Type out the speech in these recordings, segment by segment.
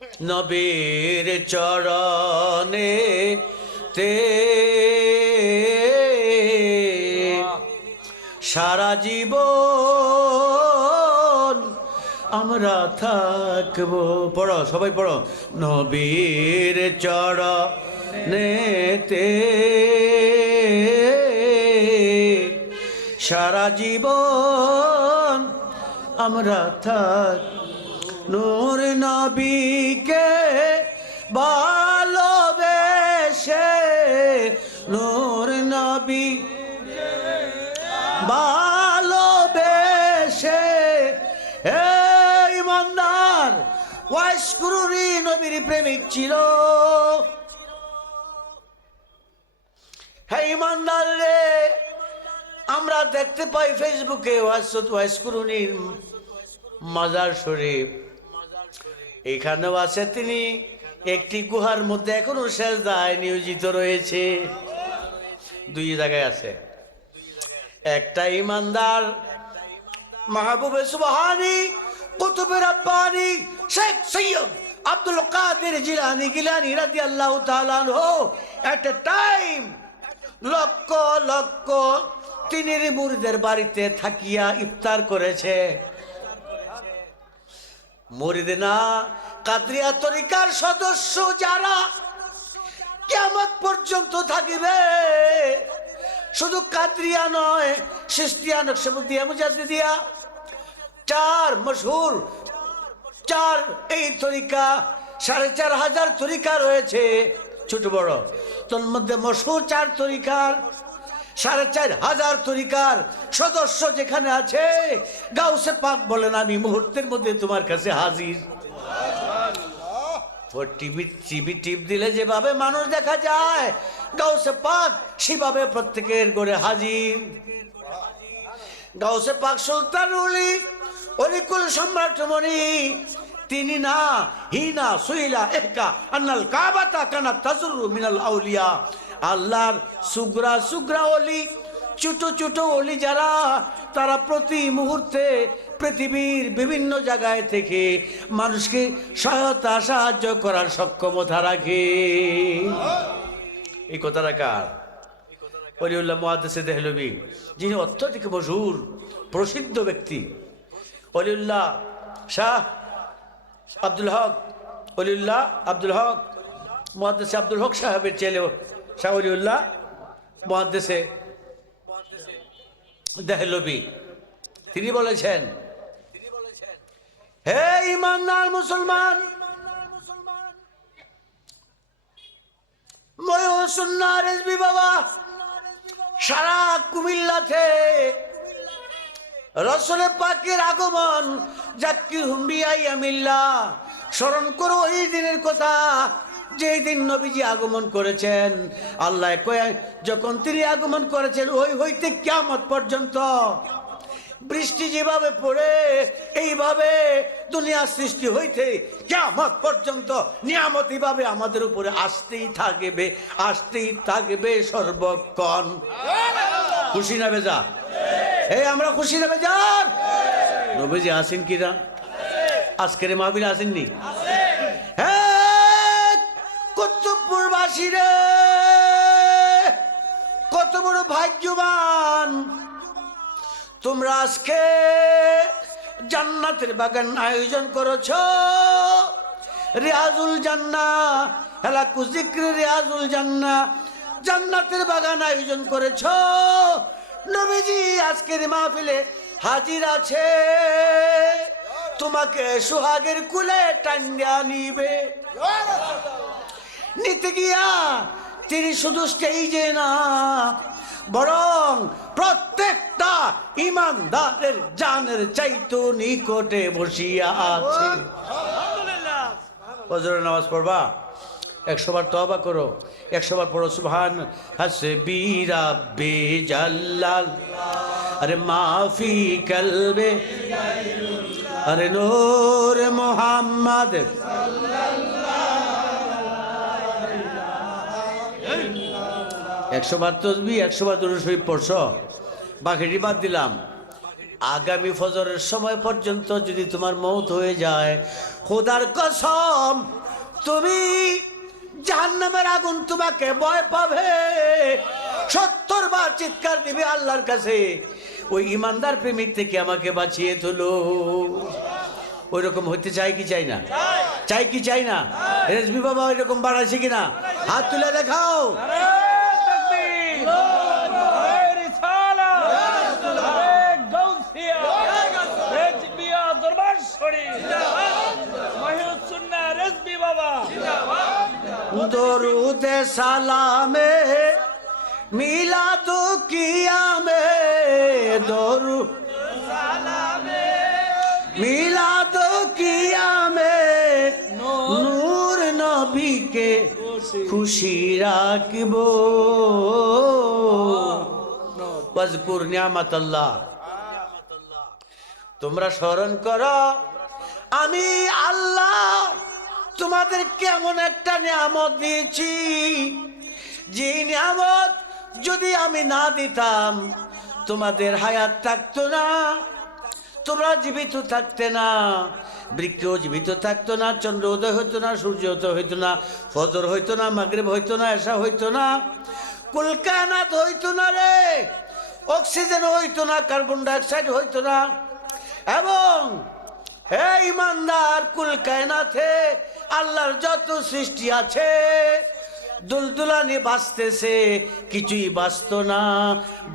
নবীর চরণে তে সারা জীবন আমরা থাকবো। পড়ো সবাই পড়ো। নবীর চরণেতে সারা জীবন আমরা থাক। নূর নবীকে ভালোবেসে, নূর নবী ভালোবেসে হে ইমানদার ওয়াইস কুরুনি নবীর প্রেমিক ছিল। হে ইমানদার রে, আমরা দেখতে পাই ফেসবুকে ওয়াইস কুরুনির মাজার শরীফ, এখানেও আছে তিনি একটি গুহার মধ্যে এখনো সেজদায় নিয়োজিত রয়েছে। দুই জায়গায় আছে। একটা ইমানদার মাহবুবে সুবহানি কুতুবে রব্বানি শেখ সৈয়দ আব্দুল কাদের জিলানী গিলানী রাদিয়াল্লাহু তাআলা আনহু এট এ টাইম লক্ষ লক্ষ তিনের মুরিদের বাড়িতে থাকিয়া ইফতার করেছে। মুরিদ না, কাদরিয়া তরিকার সদস্য যারা কিয়ামত পর্যন্ত থাকিবে, শুধু কাদরিয়া নয়, চিশতিয়া, নকশবন্দিয়া, মুজাদ্দিদিয়া, চার মশহুর চার এই তরিকা, ৪,৫০০ তরিকা রয়েছে ছোট বড়। তোর মধ্যে মশহুর ৪ তরিকার ৪,৫০০ তরিকার সদস্য যেখানে আছে, গাউসে পাক বলেন আমি মুহূর্তের মধ্যে তোমার কাছে হাজির। টিভি টিপ দিলে যেভাবে মানুষ দেখা যায়, গাউসে পাক সেভাবে প্রত্যেকের ঘরে হাজির। গাউসে পাক সুলতান ওলি অলিকুল সম্রাট মনি, তিনি না হিনা সুইলা এহকা আন্নাল কাবাতা কানা তাজরু মিনাল আউলিয়া। আল্লাহর সুগরা সুগরা ওলি, ছোট ছোট ওলি যারা, তারা প্রতি মুহূর্তে পৃথিবীর বিভিন্ন জায়গায় থেকে মানুষকে সহায়তা সাহায্য করার সক্ষমতা রাখে। এই কথাটা কার? ওলিউল্লাহ মুহাদ্দিস দেহলভী, যিনি অত্যধিক মশহুর প্রসিদ্ধ ব্যক্তি। ওলিউল্লাহ শাহ আব্দুল হক, ওলিউল্লাহ আব্দুল হক মুহাদ্দিস আব্দুল হক সাহেবের ছেলে শাহ ওলিউল্লাহ মুহাদ্দিস দেহলভী, তিনি বলেছেন, হে ইমানদার মুসলমান, ময়ূসুন্নাহ রেজবি বাবা সারা কুমিল্লাতে রাসূল পাকের আগমন, জাক্কির হুম্বি আইয়ামিল্লাহ, স্মরণ করো ওই দিনের কথা যেই দিন নবীজি আগমন করেছেন। আল্লাহ কয় যখন তিনি আগমন করেছেন, ওই হইতে কিয়ামত পর্যন্ত বৃষ্টি যেভাবে পড়ে, এইভাবে দুনিয়া সৃষ্টি হইতে কিয়ামত পর্যন্ত নিয়ামত এইভাবে আমাদের উপরে আসতেই থাকবে, আসতেই থাকবে সর্বক্ষণ। খুশি না বেজা? এই আমরা খুশি না বেজার? নবীজি আসেন কিনা? আজকের মাহফিলে আসেননি? হ্যাঁ, কুতুবপুরবাসী রে, কত বড় ভাগ্যবান তোমরা, আজকে জান্নাতের বাগান আয়োজন করেছ। রিয়াজুল জান্নাহ, হেলাকু যিকর রিয়াজুল জান্নাহ, জান্নাতের বাগান আয়োজন করেছ। নবীজি আজকের মাহফিলে হাজির আছে, তোমাকে সুহাগের কুলে টান্ডা নিবে। নিতে গিয়া তিনি শুধু স্টেজে না, বরং প্রত্যেকটা ইমানদারের জানের চাইতো নিকটে বসিয়া আছে। ফজরের নামাজ পড়বা, 100 বার তওবা করো, 100 বার পড়ো সুবহান হাসবি রাব্বি জাল্লাল, আরে মাফি কলবে, আরে নূর মুহাম্মদ, 100 বার তসবিহ, 100 বার দুরূদ শরীফ পড়ছো, বাকিটি বাদ দিলাম। আগামী ফজরের সময় পর্যন্ত যদি তোমার মওত হয়ে যায়, খোদার কসম তুমি জাহান্নামের আগুন তোমাকে ভয় পাবে। 70 বার চিৎকার দিবে আল্লাহর কাছে, ওই ইমানদার প্রেমিক থেকে আমাকে বাঁচিয়ে তোলো। ওই রকম হইতে চাই কি চাই না? চাই কি চাই না? রেজবি বাবা ওই রকম বাড়াইছে কিনা? হাত তুলে দেখাও। দরুদে সালামে মিলাদ কিয়ামে, দরুদ সালামে মিলাদ কিয়ামে, নূর নবীকে খুশি রাখব। ওয়াজকুর নিয়ামাতাল্লাহ, তোমরা স্মরণ করো আমি আল্লাহ তোমাদের কেমন একটা নিয়ামত দিয়েছি, যে নিয়ামত যদি আমি না দিতাম তোমাদের হায়াত থাকতো না, তোমরা জীবিত থাকতে না, বৃক্ষ জীবিত থাকতো না, চন্দ্র উদয় হইতো না, সূর্য উদয় হইতো না, ফজর হইতো না, মাগরিব হইতো না, এশা হইতো না, কুল কায়নাত হইতো না রে, অক্সিজেন হইতো না, কার্বন ডাইঅক্সাইড হইতো না। এবং হে ইমানদার, কুল কায়নাতে আল্লাহর যত সৃষ্টি আছে দুলদুলানি বাঁচতেছে, কিছুই বাঁচত না,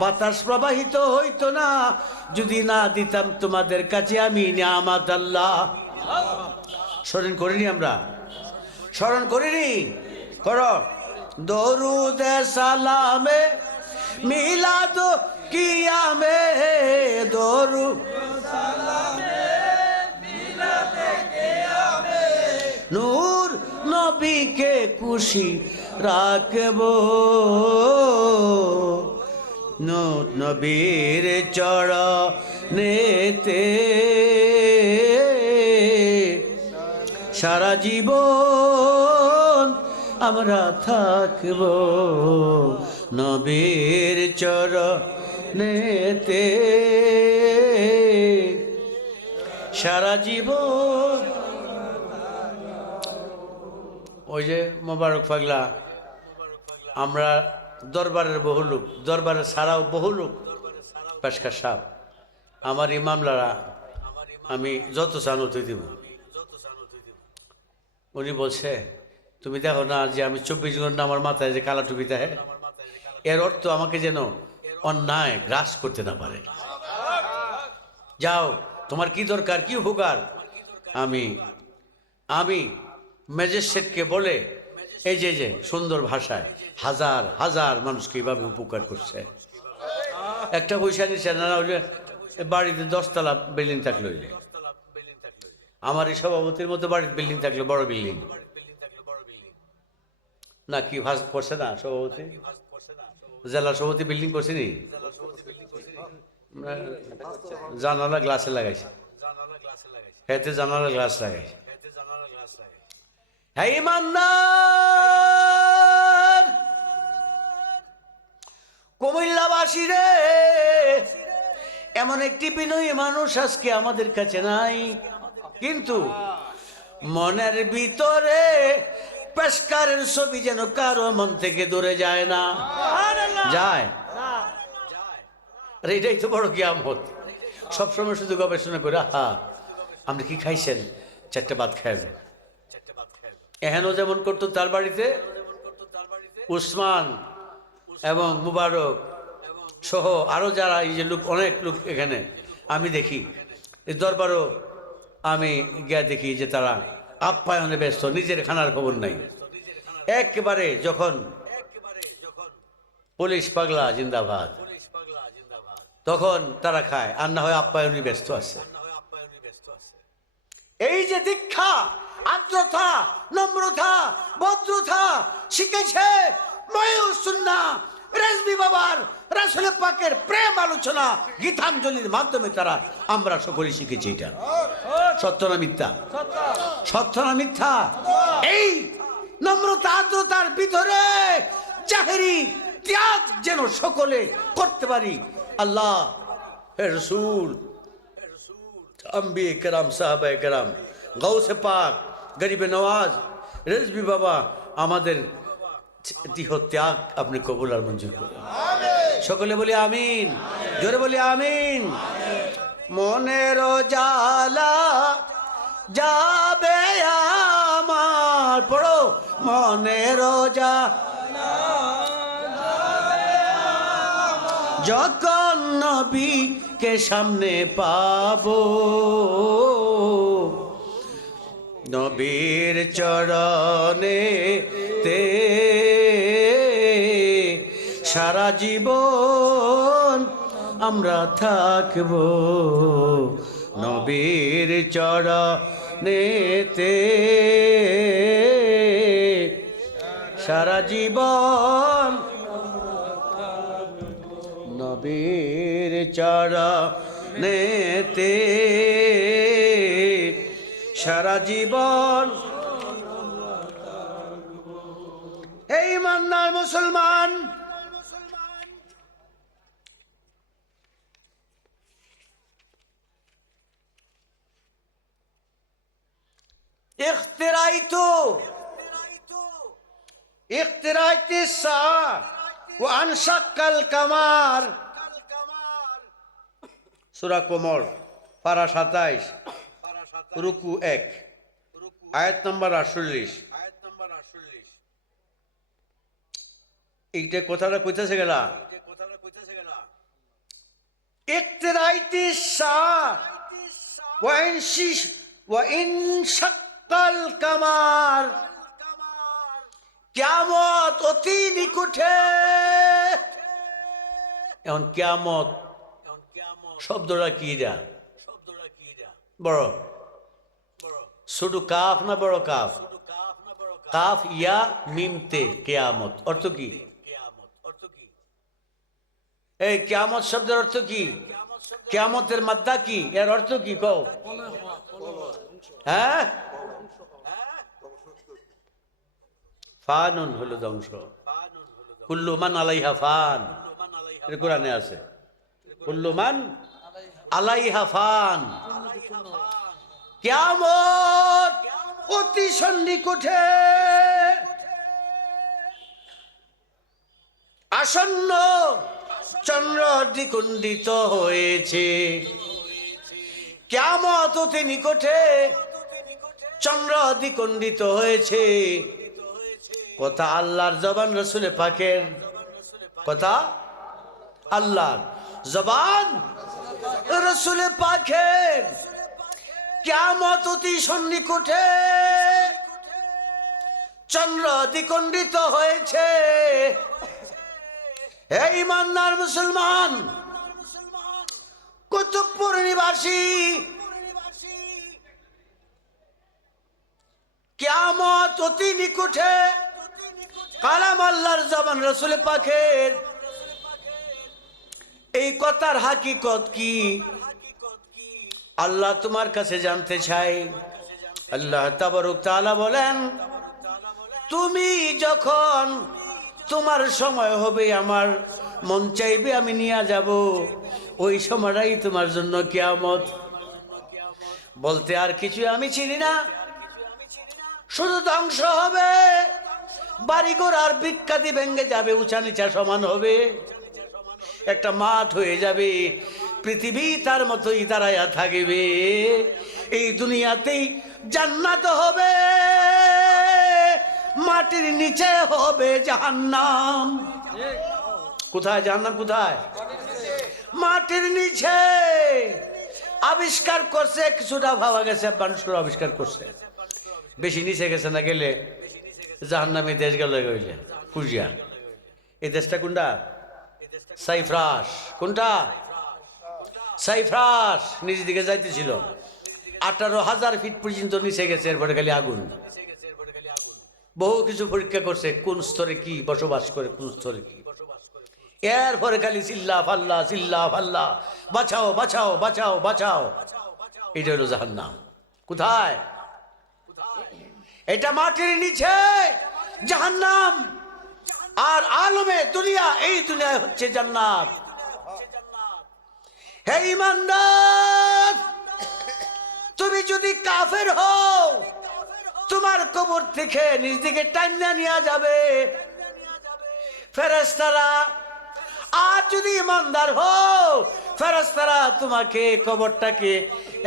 বাতাস প্রবাহিত হইতো না যদি না দিতাম তোমাদের কাছে আমি নিয়ামত আল্লাহ। স্মরণ করিনি? আমরা স্মরণ করিনি? করো। দরুদে সালামে মিলাদ কিয়ামে, দরুদ সালামে মিলাদ কিয়ামে, নূর নবীকে খুশি রাখব। নূর নবীর চরণেতে সারা জীবন আমরা থাকব, নবীর চরণেতে সারা জীবন। ওই যে মোবারক পাগলা, আমরা দরবারের বহু লোক, দরবারের ছাড়াও বহু লোক, পেশকার সাহেব, আমার এই মামলারা আমি যত চানো তুই দিব। উনি বলছে তুমি দেখো না যে আমি 24 ঘন্টা আমার মাথায় যে কালা টুপি থাকে, এর অর্থ আমাকে যেন অন্যায় গ্রাস করতে না পারে। যাও, তোমার কি দরকার, কি উপকার? আমি ম্যাজিস্ট্রেটকে বলে এই যে সুন্দর ভাষায় হাজার হাজার মানুষকে এইভাবে উপকার করছে। একটা পয়সা নিচ্ছে না, হইলে বাড়িতে 10 তলা বিল্ডিং থাকলে হইলে, আমার এই সভাপতির মতো বাড়িতে বিল্ডিং থাকলে বড় বিল্ডিং না, কি ভাস করছে না সভাপতি, জেলা সভাপতি বিল্ডিং করছে নি, জানালা গ্লাসে লাগাইছে, এতে জানালা গ্লাস লাগাইছে। হে ইমানদার কুমিল্লাবাসী রে, এমন একটি বিনয়ী মানুষ আজকে আমাদের কাছে নাই, কিন্তু মনের ভিতরে পেশকারের ছবি যেন কারো মন থেকে দূরে যায় না। যায়? এটাই তো বড় কিয়ামত। সবসময় শুধু গবেষণা করে আপনি কি খাইছেন, 4টা ভাত খাইবে। এহেনও যেমন করতো তার বাড়িতে উসমান এবং মুবারক সহ আরো যারা, এই যে লোক, অনেক লোক এখানে আমি দেখি, এই দরবারও আমি গিয়া দেখি যে তারা আপ্যায়নে ব্যস্ত, নিজের খানার খবর নাই। একেবারে যখন পুলিশ পাগলা জিন্দাবাদ, তখন তারা খায়, আর না হয় আপ্যায়নে ব্যস্ত আছে। এই যে দীক্ষা, আর্দ্রতা, নম্রতা, ভদ্রতা শিখেছে ময়ূর সুন্নাহ রেজবি বাবার, রাসূল পাকের প্রেম আলোচনা গীতাঞ্জলির মাধ্যমে তারা আমরা সকলে শিখেছি। এটা সত্য না মিথ্যা? সত্য না মিথ্যা? এই নম্রতা আর্দ্রতার ভিতরে জাহেরি ত্যাগ যেন সকলে করতে পারি। আল্লাহ, হে রাসূল, अम्बिए कराम साहबा कराम गौसे पाक गरीब नवाज রেজবি বাবা আমাদের দেহ ত্যাগ আপনি কবুল আর মঞ্জুর করুন সকলে বলি আমিন জোরে বলি আমিন মনের জালা যাবে আমার পড়ো মনের জালা যখন নবীকে সামনে পাবো নবীর চরণে তে সারা জীবন আমরা থাকব নবীর চরণে তে সারা জীবন নবীর চরণে তে সারা জীবন এই ইমানদার মুসলমান اخترعت الساعة وانشق القمر সূরা কমর পারা 27 রুকু 1 আয়াত নম্বর 48 এইটা কথাটা কইতাছে গেলা اخترعت الساعة وانشق القمر কিয়ামত অতি নিকটে এখন কিয়ামত শব্দটা কি যা বড় ছোট কাফ না বড় কাফ কাফ ইয়া মিমতে কিয়ামত অর্থ কি এই কিয়ামত শব্দের অর্থ কি কিয়ামতের মাদ্দা কি এর অর্থ কি কও হ্যাঁ ফানুন হলো ধ্বংস কুল্লু মান আলাইহা ফান এর কোরআনে আছে কুল্লু মান আলাইহা ফান কিয়ামত অতি সন্নিকটে আসন্ন চন্দ্র দ্বিকুণ্ডিত হয়েছে কিয়ামত অতি নিকটে চন্দ্র দ্বিকুণ্ডিত হয়েছে কথা আল্লাহর জবান রসুল পাকের কথা আল্লাহর জবান রসুল পাকের কিয়ামত অতি সন্নিকটে চন্দ্র দ্বিখণ্ডিত হয়েছে হে ইমানদার মুসলমান কুতুবপুর নিবাসী কিয়ামত অতি নিকটে কালাম আল্লাহর জবান রসুল পাকের এই কথার হাকিকত কি আল্লাহ তোমার কাছে জানতে চাই আল্লাহ তাবারক তাআলা বলেন তুমি যখন তোমার সময় হবে আমার মন চাইবে আমি নিয়ে যাব ওই সময়টাই তোমার জন্য কিয়ামত বলতে আর কিছু আমি চিনি না শুধু ধ্বংস হবে বাড়িঘর আর বিখ্যাতি ভেঙে যাবে উঁচা নিচা সমান হবে একটা মাঠ হয়ে যাবে পৃথিবী তার মতোই দাঁড়াইয়া থাকবে এই দুনিয়াতেই জান্নাত হবে মাটির নিচে হবে জাহান্নাম কোথায় জাহান্নাম কোথায় মাটির নিচে আবিষ্কার করছে কিছুটা ভাবা গেছে মানুষরা আবিষ্কার করছে বেশি নিচে গেছে না গেলে জাহান্নামী দেশ গেল গইলে কুজিয়া এই দেশটা কোনটা সাইপ্রাস কোনটা সাইপ্রাস নিচের দিকে যাইতেছিল 18,000 ফিট পর্যন্ত নিচে গেছে এরপরে খালি আগুন বহু কিছু পরীক্ষা করছে কোন স্তরে কি বসবাস করে কোন স্তরে কি এরপরে খালি চিল্লা ফাল্লা বাঁচাও বাঁচাও বাঁচাও বাঁচাও এটা হলো জাহান্নাম কোথায় এটা মাটির নিচে জাহান্নাম আর আলমে দুনিয়া এই দুনিয়া হচ্ছে জান্নাত হে ইমানদার তুমি যদি কাফের হও তোমার কবর থেকে নিজ দিকে টান্না নিয়ে যাবে ফেরেশতারা। আর যদি ইমানদার হও ফেরেশতারা তোমাকে কবরটাকে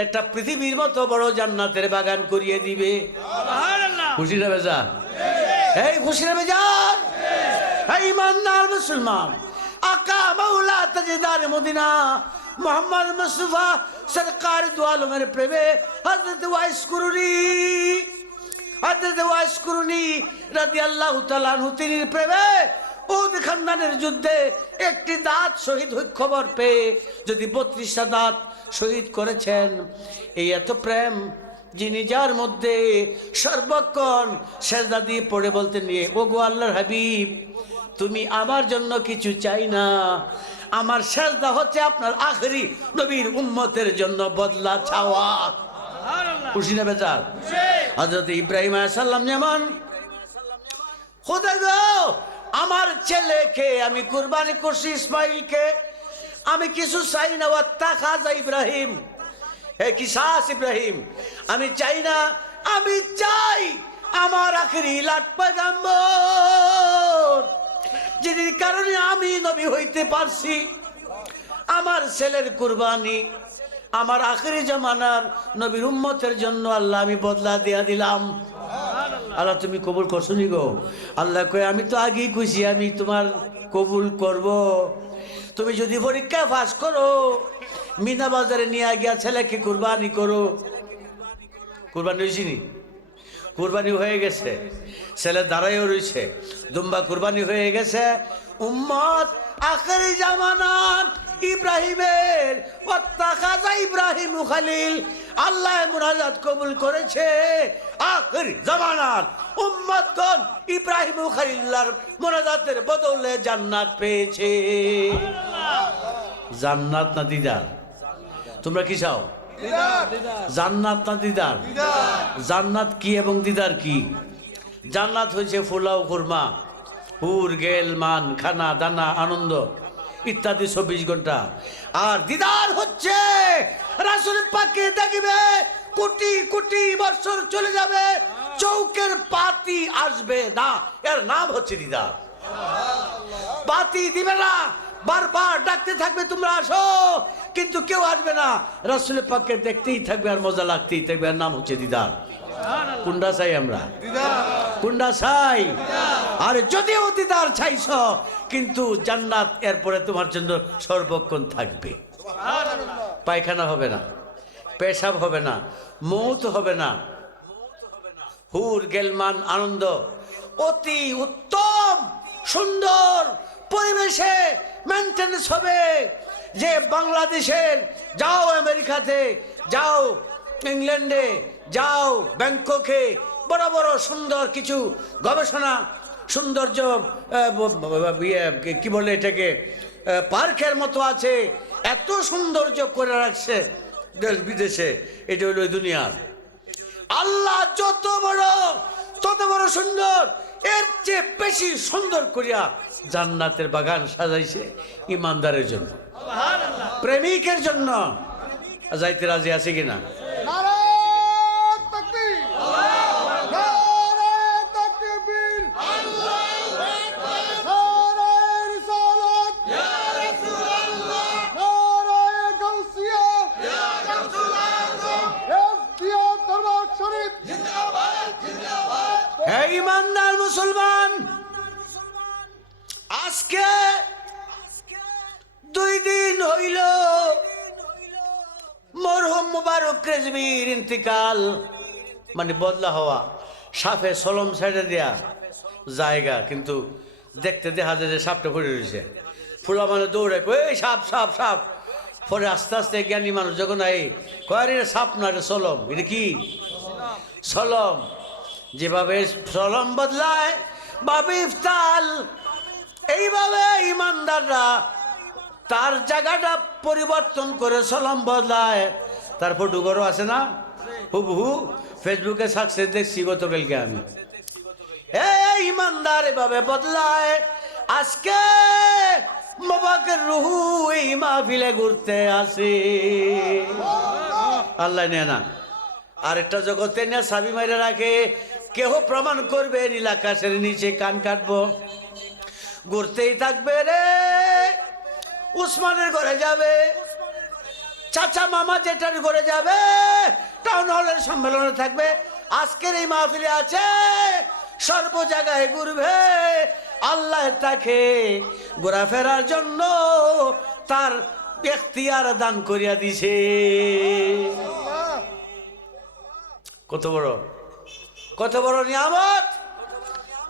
একটা পৃথিবীর মতো বড় জান্নাতের বাগান করিয়ে দিবে। সুবহানাল্লাহ। খুশি না বেজা? এই খুশি না বেজা? এই ইমানদার মুসলমান আকা মাওলা তাজদার মদিনা মোহাম্মদ মুস্তাফা সরকার দু আলমের প্রেমে হযরত ওয়াইস কুরুনি রাদিয়াল্লাহু তাআলা আনহু তিনি প্রেমে উহুদ খানদানের যুদ্ধে একটি দাঁত শহীদ হয়ে খবর পেয়ে যদি 32টা দাঁত শহীদ করেছেন, এই এত প্রেম যিনি যার মধ্যে সর্বক্ষণ সেজদা দিয়ে পড়ে বলতেন নিয়ে ও গো আল্লাহর হাবিব তুমি আমার জন্য কিছু চাই না, আমার সেজদা হচ্ছে আপনার আখেরি নবীর উম্মতের জন্য বদলা চাওয়া। খুশি না বেজার? হযরত ইব্রাহিম আলাইহিস সালাম যেমন খোদা গো আমার ছেলেকে আমি কুরবানি করছি ইসমাইলকে, আমি কিছু চাই না। ওয়াত্তাখাযা ইব্রাহিম হে কিসাস ইব্রাহিম আমি চাই না, আমি চাই আমার আখেরি লাট পয়গম্বর যিনি কারণে আমি নবী হইতে পারছি, আমার ছেলের কুরবানি আমার আখেরি জামানার নবীর উম্মতের জন্য আল্লাহ আমি বদলা দিয়া দিলাম। আল্লাহ তুমি কবুল করছো নি গো? আল্লাহ কয় আমি তো আগেই কইছি আমি তোমার কবুল করব। তুমি যদি পরীক্ষা পাস করো মিনা বাজারে নিয়ে গিয়া ছেলেকে কুরবানি করো। কুরবানি হয়েছি নি? কুরবানি হয়ে গেছে, ছেলে দাঁড়াইও রয়েছে, দুম্বা কুরবানি হয়ে গেছে। উম্মত আখেরি জামানাত ইব্রাহিমের ওয়াত্তাখাযা ইব্রাহিম খালিল আল্লাহ মুনাজাত কবুল করেছে। আখেরি জামানার উম্মতগণ ইব্রাহিম খালিল্লাহর মুনাজাতের বদলে জান্নাত পেয়েছে। জান্নাত না দিদার? তোমরা কি চাও? জান্নাত না দিদার? জান্নাত কি এবং দিদার কি? জান্নাত হয়েছে ফুলাও খুরমা, হুর গেল মান খানা দানা আনন্দ ইত্যাদি 24 ঘন্টা। আর দিদার হচ্ছে রাসূল পাককে দেখবে, কোটি কোটি বছর চলে যাবে, চৌকের পাতি আসবে না, এর নাম হচ্ছে দিদার। পাতি দিবে না, বারবার ডাকতে থাকবে তোমরা আসো, কিন্তু কেউ আসবে না, রাসূল পাককে দেখতেই থাকবে আর মজা লাগতেই থাকবে, এর নাম হচ্ছে দিদার। কোনটা চাই আমরা? কোনটা চাই? আর যদিও দিদার চাইছ কিন্তু জান্নাত এরপরে তোমার জন্য সর্বক্ষণ থাকবে। পায়খানা হবে না, পেশাব হবে না, মৌত হবে না, হুর গেলমান আনন্দ অতি উত্তম সুন্দর পরিবেশে মেনটেন্স হবে। যে বাংলাদেশের যাও, আমেরিকাতে যাও, ইংল্যান্ডে যাও, ব্যাংককে বড় বড় সুন্দর কিছু গবেষণা সৌন্দর্য কি বলে এটাকে পার্কের মতো আছে, এত সৌন্দর্য করে রাখছে দেশ বিদেশে। এটা হলো দুনিয়ার। আল্লাহ যত বড় তত বড় সুন্দর, এর চেয়ে বেশি সুন্দর করিয়া জান্নাতের বাগান সাজাইছে ইমানদারের জন্য, প্রেমিকের জন্য। যাইতে রাজি আছে কিনা? ইমানদার মুসলমান, আজকে 2 দিন হইল মরহুম মুবারক রেজভির ইন্তিকাল, মানে বদলা হওয়া। সাপে সলম সাইডে দেয়া জায়গা, কিন্তু দেখতে দেখা যায় যে সাপটা পড়ে রয়েছে। ফুলা মানে দৌড়ে এই সাপ সাপ সাপ, পরে আস্তে আস্তে জ্ঞানী মানুষ যখন এই কয় সাপ না রে সলম। এটা কি? সলম। যেভাবে সলম বদলায় বাবে ইফতাল, এইভাবে ইমানদাররা তার জায়গাটা পরিবর্তন করে সলম বদলায়। তার ফটোগুলো আছে না, হুবহু ফেসবুকে সাকসেস দেখছি গতকালকে আমি। এই ইমানদার এভাবে বদলায়। আজকে মোবাকের রুহু এই মাহফিলে ঘুরতে আসে, আল্লাহ নেয় না। আরেকটা জগতে নিয়ে চাবি মাইরে রাখে, কেহ প্রমাণ করবে নীল আকাশের নিচে কান কাটবো, ঘুরতেই থাকবে রে। উসমানের ঘরে যাবে, চাচা মামা জেঠার ঘরে যাবে, টাউন হলের সম্মেলনে থাকবে, আজকের এই মাহফিলে আছে, সর্ব জায়গায় ঘুরবে। আল্লাহ তাকে ঘোরাফেরার জন্য তার এখতিয়ার দান করিয়া দিছে। কত বড় নিয়ামত।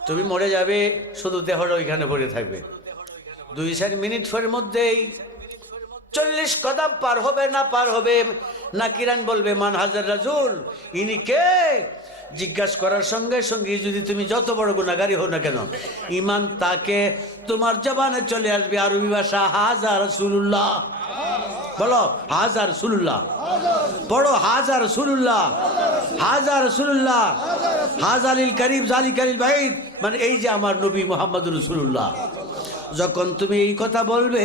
তুমি মরে যাবে, শুধু দেহটা ওইখানে পড়ে থাকবে। 2-4 মিনিট পরের মধ্যেই 40 কদম পার হবে না কিরান বলবে মান হাজার রাজুল, ইনি কে? জিজ্ঞাসা করার সঙ্গে সঙ্গে যদি তুমি যত বড় গুনাহগারী হও না কেন, ইমান তাকে তোমার জবানে চলে আসবে আরবি ভাষা, হাজার রাসূলুল্লাহ। বলো হাজার রাসূলুল্লাহ, পড়ো হাজার রাসূলুল্লাহ, হাজার রাসূলুল্লাহ, হাজালিল করিম জালিকালিল বাঈদ, মানে এই যে আমার নবী মুহাম্মদুর রাসূলুল্লাহ। যখন তুমি এই কথা বলবে,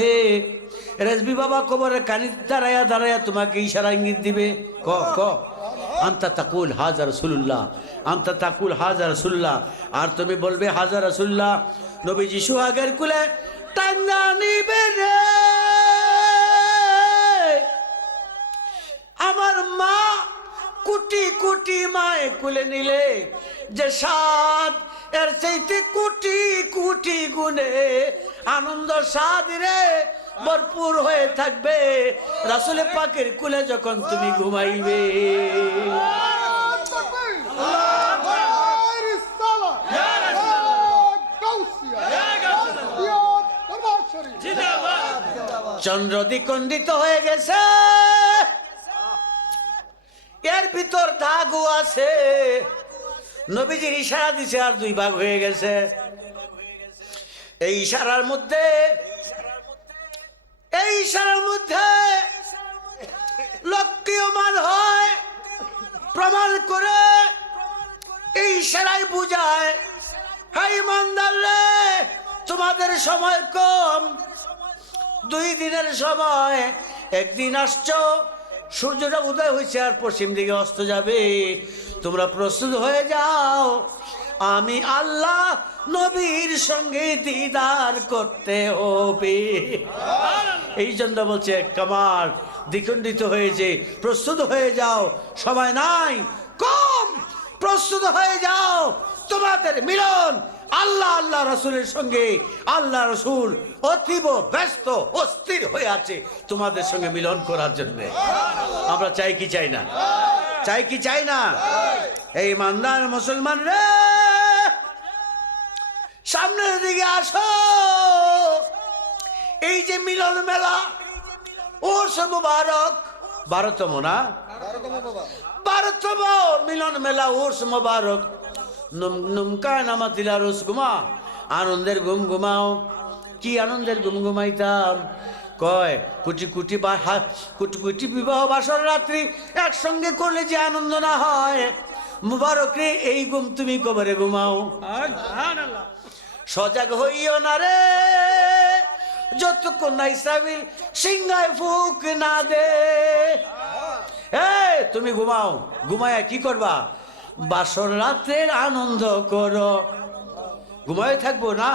রেজবি বাবা কবরের কানি দাঁড়ায়া তোমাকে ইশারা ইঙ্গিত দিবে, ক আনতা তাকুল হাজার রাসূলুল্লাহ, আনতা তাকুল হাজার রাসূলুল্লাহ। আর তুমি বলবে হাজার রাসূলুল্লাহ। নবীজি সুহাগের কুলে টাঙ্গা নিবে রে, আমার মা কোটি কোটি মায়ে কুলে নিলে যে স্বাদ, এর চাইতে কোটি কোটি গুণে আনন্দ স্বাদ রে ভরপুর হয়ে থাকবে রাসূল পাকের কুলে যখন তুমি ঘুমাইবে। চন্দ্র দ্বিখণ্ডিত হয়ে গেছে, এর ভিতর দাগও আছে। নবীজির ইশারা দিছে আর 2 ভাগ হয়ে গেছে। এই ইশারার মধ্যে লক্ষ্যমান হয়, প্রমাণ করে এই ইশারাই বুঝায়, হাই ইমানদাররে তোমাদের সময় কম, 2 দিনের সময়, একদিন আসছো, সূর্যটা উদয় হয়েছে আর পশ্চিম দিকে অস্ত যাবে, তোমরা প্রস্তুত হয়ে যাও, আমি আল্লাহ নবীর সঙ্গে দিদার করতে হবে। এই জন্য বলছে কামার দ্বিখণ্ডিত হয়েছে, প্রস্তুত হয়ে যাও, সময় নাই, কম, প্রস্তুত হয়ে যাও, তোমাদের মিলন আল্লাহ রাসূলের সঙ্গে। আল্লাহ রাসূল অতীব ব্যস্ত অস্থির হয়ে আছে তোমাদের সঙ্গে মিলন করার জন্য। আমরা চাই কি চাই না? চাই কি চাই না? এই ইমানদার মুসলমান রে, সামনের দিকে আসো। এই যে মিলন মেলা, উরস মুবারক, 12তম না, 12তম মিলন মেলা, উরস মুবারক। নুমকা নামাতিলা রস ঘুমা, আনন্দের ঘুম ঘুমাও। কি আনন্দের ঘুম ঘুমাইতাম? কয় কোটি কোটি কোটি বিবাহ বাসর রাত্রি একসঙ্গে করলে যে আনন্দ না হয়, মুবারক রে এই ঘুম তুমি কবরে ঘুমাও। সজাগ হইও না রে, যতক্ষণ না ইসরাফিল সিংহায় ফুক না দে। তুমি ঘুমাও, ঘুমায় কি করবা? বাসর রাত্রের আনন্দ করো। ঘুমায় থাকবো না,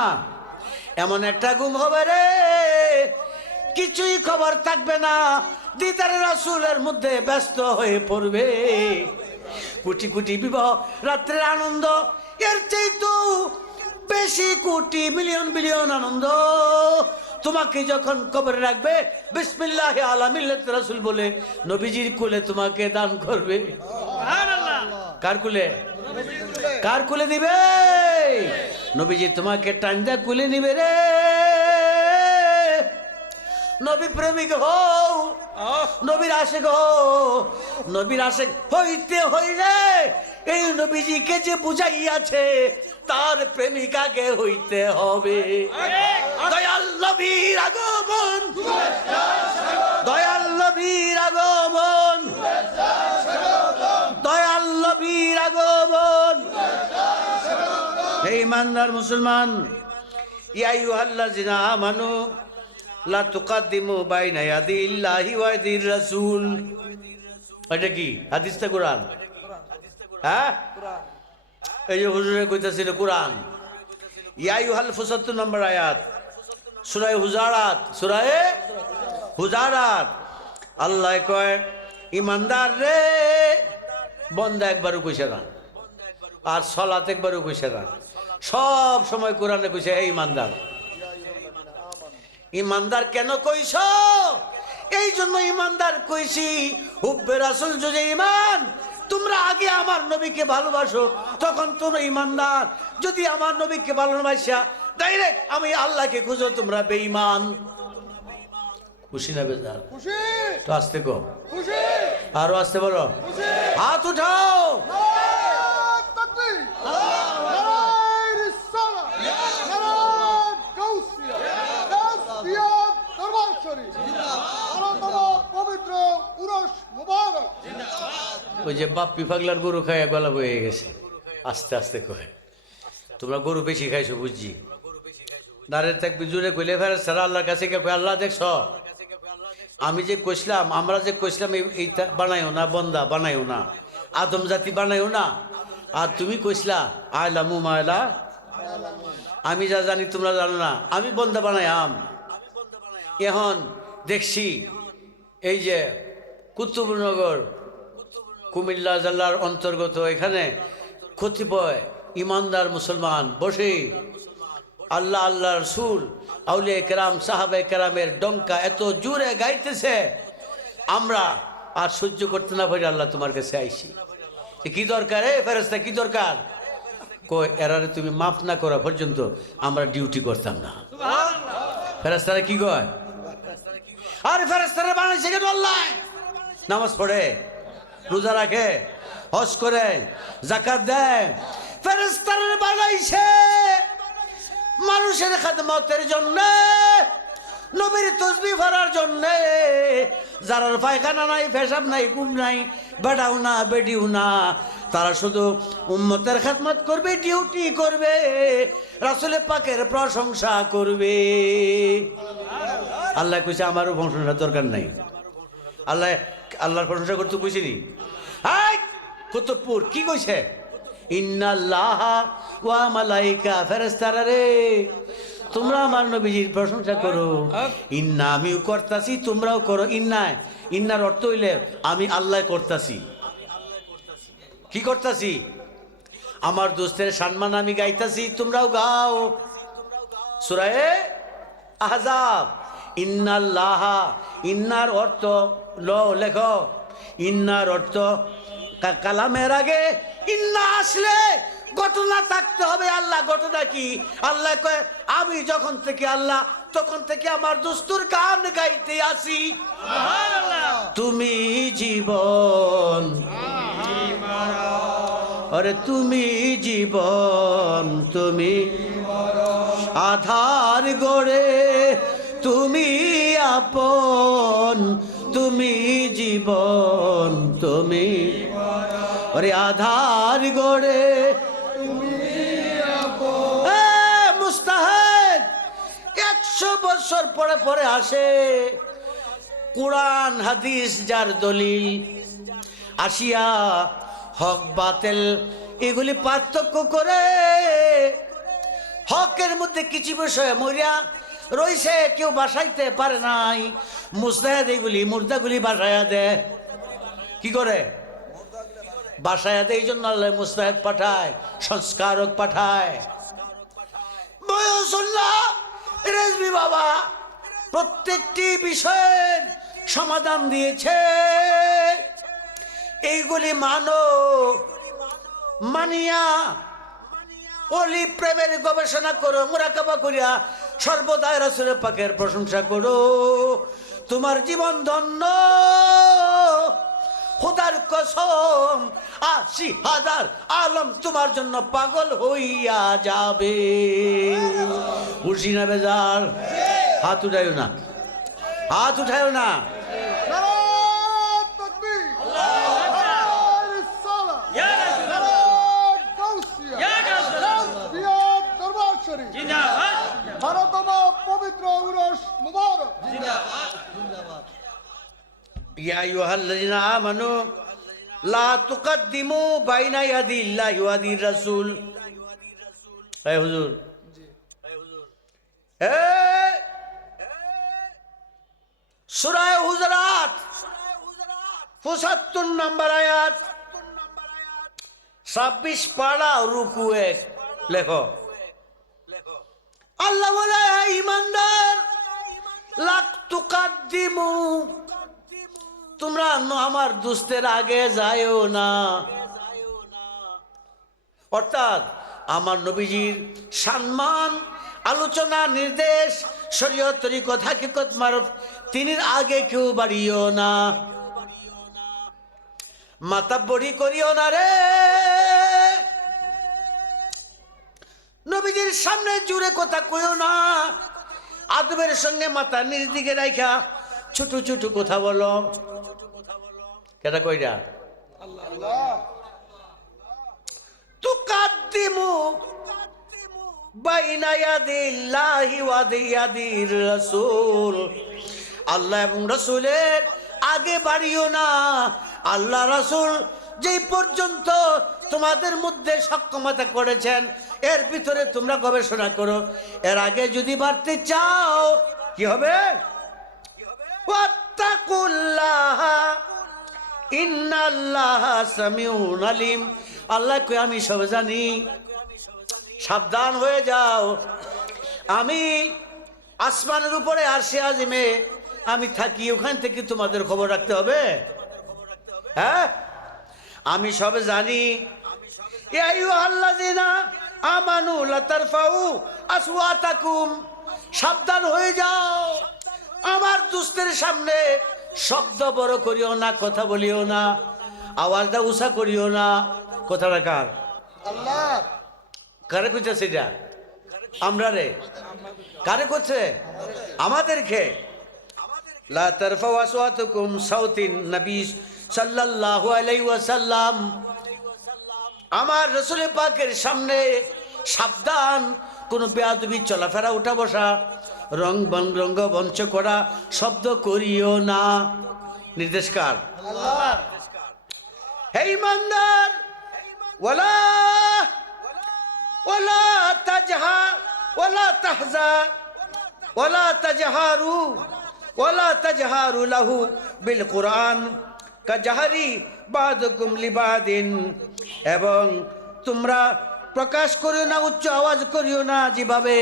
এমন একটা ঘুম হবে রে কিছুই খবর থাকবে না, দিদারে রাসূলের মধ্যে ব্যস্ত হয়ে পড়বে। কোটি কোটি বিবাহ রাত্রের আনন্দ, এর চাইতো বেশি কোটি মিলিয়ন বিলিয়ন আনন্দ তোমাকে যখন কবরে রাখবে, বিসমিল্লাহি আলা মিল্লাতি রাসূল বলে নবীজির কোলে তোমাকে দান করবে। কার কোলে? কার কোলে দিবে? নবীজি তোমাকে টান্দা কোলে নিবে রে। নবী প্রেমিক হও, নবীর আশিক হও। নবীর আশিক হইতে হইলে এই নবীজিকে যে বুঝাইয়াছে তার প্রেমিকাকে হইতে হবে। দয়াল নবীর আগমন, দয়াল নবীর আগমন, দয়াল নবীর আগমন। হে ইমানদার মুসলমান, ইয়া আইয়ুহাল্লাযিনা আমানু লা তুকাদ্দিমু বাইনা ইয়াদিল্লাহি ওয়া ইয়াদির রাসূল। এটা কি হাদিস না কোরআন? হ্যাঁ, এই যে হুজুরে কইতাছিল কোরআন, ইয়া আইয়ুহাল ৭৫ নম্বর আয়াত সূরা হুজারাত, সূরা হুজারাত। আল্লাহ কয় ইমানদার রে, বন্দা একবারও কইছে না, আর সালাত একবারও কইছে না, সব সময় কোরআনে কইছে এই ইমানদার। ইমানদার কেন কইছ? এই জন্য ইমানদার কইছি, হুব্বে রাসূল যদি ইমান, তোমরা আগে আমার নবীকে ভালোবাসো, তখন তোমরা ইমানদার। যদি আমার নবীকে ভালোবাসা ডাইরেক্ট আমি আল্লাহকে খুঁজো, তোমরা বেঈমান। খুশি না বেজার? তো আসতে কো, আরো আসতে বলো, হাত উঠাও। ওই যে বাপ্পি পাগলার গরু খাইয়া গলা বয়ে গেছে, আস্তে আস্তে কয় তোমরা গরু বেশি খাইছো বুঝছি। দাঁড়ের থাকবি জুড়ে কইলে ফেরেশতারা আল্লাহর কাছে কে কয় আল্লাহ দেখছ, আমি যে কইছিলাম, আমরা যে কইছিলাম এইটা বানাইও না, বন্দা বানাইও না, আদম জাতি বানাইও না, আর তুমি কইছিলা আলামু মায়লা, আমি যা জানি তোমরা জানো না, আমি বন্দা বানাইয়াম। এখন দেখছি এই যে কুতুবনগর কুমিল্লা জেলার অন্তর্গত এখানে কতিপয় ইমানদার মুসলমান বসে আল্লাহ আল্লাহ রসুল আউলিয়া কেরাম সাহাবে কেরামের ডঙ্কা এত জোরে গাইতেছে, আমরা আর সহ্য করতে না পারি, আল্লাহ তোমার কাছে আইসি। কি দরকার এ ফেরেশতা, কি দরকার? কই এরারে তুমি মাফ না করা পর্যন্ত আমরা ডিউটি করতাম না। ফেরেশতারা কি কয়? আরে ফেরেশতারা বানাইছে কেন? আল্লাহ নামাজ পড়ে, রোজা রাখে, হজ করে, যাকাত দেয়। ফেরেশতারা বানাইছে মানুষের খেদমতের জন্য, নবীর তসবিহ পড়ার জন্য। যারা পায়খানা নাই, পেশাব নাই, ঘুম নাই, বেড়াও না, বেডিও না, তারা শুধু উম্মতের খেদমত করবে, ডিউটি করবে, রাসূলের পাকের প্রশংসা করবে। আল্লাহ কইছে আমারও প্রশংসার দরকার নাই। আল্লাহর প্রশংসা করতে কইছিনি? কুতুবপুর কি কইছে? ইন্নাল্লাহা ওয়া মালাইকা, ফেরেশতারা রে তোমরা আমার নবীজির প্রশংসা করো। ইন্না আমিও করতাছি, তোমরাও করো। ইন্নার অর্থ হইলে আমি আল্লাহ করতাছি। কি করতাছি? আমার দোস্তের সম্মান আমি গাইতাছি, তোমরাও গাও। সূরা আহজাব। ইন্নাল্লাহা, ইন্নার অর্থ লেখো, ইন্নার অর্থ কালামের আগে ইন্না আসলে ঘটনা থাকতে হবে। আল্লাহ ঘটনা কি? আল্লাহ কয় আমি যখন থেকে আল্লাহ, তখন থেকে আমার দোস্তুর গান গাইতে আসি। তুমি জীবন, আরে তুমি জীবন, তুমি আধার গড়ে, তুমি আপন, তুমি জীবন, তুমি আরে আধার গড়ে। মুস্তাহিদ 100 বছর পরে পরে আসে কোরআন হাদিস যার দলিল, আসিয়া হক বাতিল এগুলি পার্থক্য করে। হকের মধ্যে কিছু বিষয় মরিয়া রইছে, কেউ বাসাইতে পারে নাই। মুস্তাহিদ এগুলি মুর্দাগুলি বাসায়া দেয়। কি করে? বাসায়া দেয়। এই জন্য আল্লাহ মুস্তাহিদ পাঠায়, সংস্কারক পাঠায়। বয়সুল্লাহ রেজবি বাবা প্রত্যেকটি বিষয়ের সমাধান দিয়েছে। এইগুলি মানো, মানিয়া ওলি প্রেমের গবেষণা করো, মুরাকাবা করিয়া সর্বদাই রাসূলের পাকের প্রশংসা করো। তোমার জীবন ধন্য। খোদার কসম ৮০,০০০ আলম তোমার জন্য পাগল হইয়া যাবে। খুশি না বেজার? হাত উঠাইও না, হাত উঠাইও না। ইয়া আইয়ুহাল্লাযীনা আমানু লা তুকাদ্দিমু বাইনা ইয়াদিল্লাহি ওয়া ইয়াদির রাসূল। এই হুজুর, সূরা হুজুরাত ৭৫ নম্বর আয়াত, ২৬ পারা রুকু ১। লেখো, আল্লাহ বলে ঈমানদার, লা তুকাদ্দিমু, তোমরা আমার দুস্তের আগে যায়ও না। অর্থাৎ আমার নবীজির সম্মান, আলোচনা, নির্দেশ, শরীয়ত, তরিকত, হাকিকত, মারফ, তিনির আগে কেউ বাড়িও না, মাতাব্বরি করিও না রে। নবীজির সামনে জুড়ে কথা কইও না, আদবের সঙ্গে মাথা নিজ দিকে রাখা ছোট ছোট কথা বলো। কেটা কইরা তুকাদ্দিমু বাইনা ইয়াদিল্লাহি ওয়া ইয়াদির রাসূল, আল্লাহ এবং রাসূলের আগে বাড়িও না। আল্লাহ রাসূল যেই পর্যন্ত তোমাদের মধ্যে সক্ষমতা করেছেন এর ভিতরে তোমরা গবেষণা করো। এর আগে যদি বাড়তে চাও কি হবে? ওয়াত্তাকুল্লাহ ইন্নাল্লাহা সামিউন আলিম। আল্লাহ কই আমি সব জানি, সাবধান হয়ে যাও। আমি আসমানের উপরে আরশে আজিমে আমি থাকি, ওখান থেকে তোমাদের খবর রাখতে হবে। হ্যাঁ, আমি সব জানি। ইয়া আইয়ুহাল্লাযিনা আমানু লা তারফাউ আসওয়াতাকুম, সাবধান হয়ে যাও। আমার দুস্তের সামনে শব্দ বড় করিও না, কথা বলিও না, আওয়াজটা উঁচা করিও না। কথাটা কার? আল্লাহ। কারে কইতেছে এটা? আমরা রে। কারে করছে? আমাদেরকে। লা তারফাউ আসওয়াতাকুম সাউতিন নবী সাল্লাল্লাহু আলাইহি ওয়াসাল্লাম, আমার রাসূল পাকের সামনে সাবধান, কোন বেয়াদবি, চলাফেরা, উঠা বসা, রঙ্গ বঞ্চ করা, শব্দ করিও না। নির্দেশ কার? আল্লাহ। হে ঈমানদার, ওয়ালা ওয়ালা তাজহা ওয়ালা তাহজা ওয়ালা তাজহারু ওয়ালা তাজহারু লাহু বিল কুরআন কাজাহারি বাদুকুম লিবাদিন, এবং তোমরা প্রকাশ করিও না, উচ্চ আওয়াজ করিও না, যেভাবে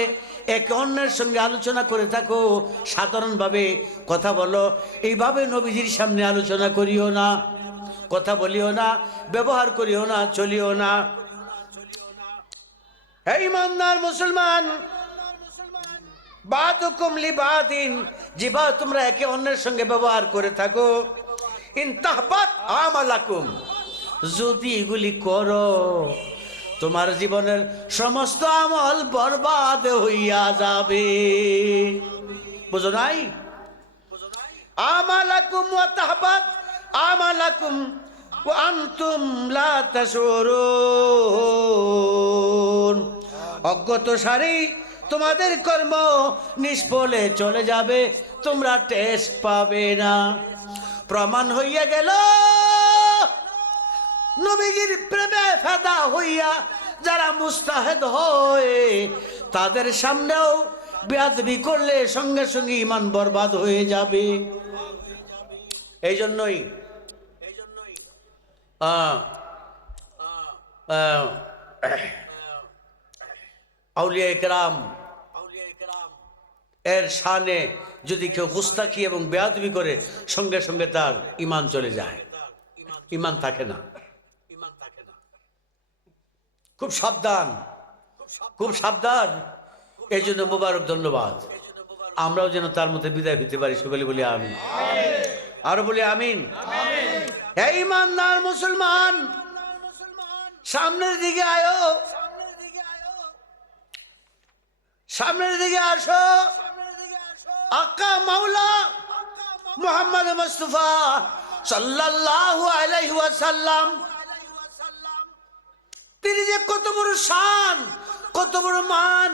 একে অন্যের সঙ্গে আলোচনা করে থাকো, সাধারণভাবে কথা বলো, এইভাবে নবীজির সামনে আলোচনা করিও না, কথা বলিও না, ব্যবহার করিও না, চলিও না। হে ঈমানদার মুসলমান, বাদুকুম লিবাদিন, যেভাবে তোমরা একে অন্যের সঙ্গে ব্যবহার করে থাকো, ইনতাহবাত আমালাকুম, যদি এগুলি করো তোমার জীবনের সমস্ত আমল বরবাদ হইয়া যাবে। বুঝো নাই? আমালাকুম ওয়া তাহবাত আমালাকুম ওয়া আনতুম লা তাশউরুন, অজ্ঞাতসারেই তোমাদের কর্ম নিষ্ফলে চলে যাবে, তোমরা টেস্ট পাবে না। প্রমাণ হইয়া গেল নবীজির প্রেমে ফেদা হইয়া যারা মুস্তাহিদ হয় তাদের সামনেও বেয়াদবি করলে সঙ্গে সঙ্গে ঈমান বরবাদ হয়ে যাবে। এই জন্যই আউলিয়া ইকরাম এর শানে যদি কেউ গুস্তাখি এবং বেয়াদবি করে সঙ্গে সঙ্গে তার ঈমান চলে যায়, ঈমান থাকে না। খুব সাবধান, খুব সাবধান। এই জন্য মোবারক, ধন্যবাদ। আমরাও যেন তার মধ্যে বিদায় হইতে পারি, সকলে বলি আমিন। আরো বলি আমিন। হে ঈমানদার মুসলমান, সামনের দিকে আয়ো, সামনের দিকে আসো। আকা মাওলা মুহাম্মদ মুস্তাফা সাল্লাল্লাহু আলাইহি ওয়াসাল্লাম, তিনি যে কত বড় শান, কত বড় মান,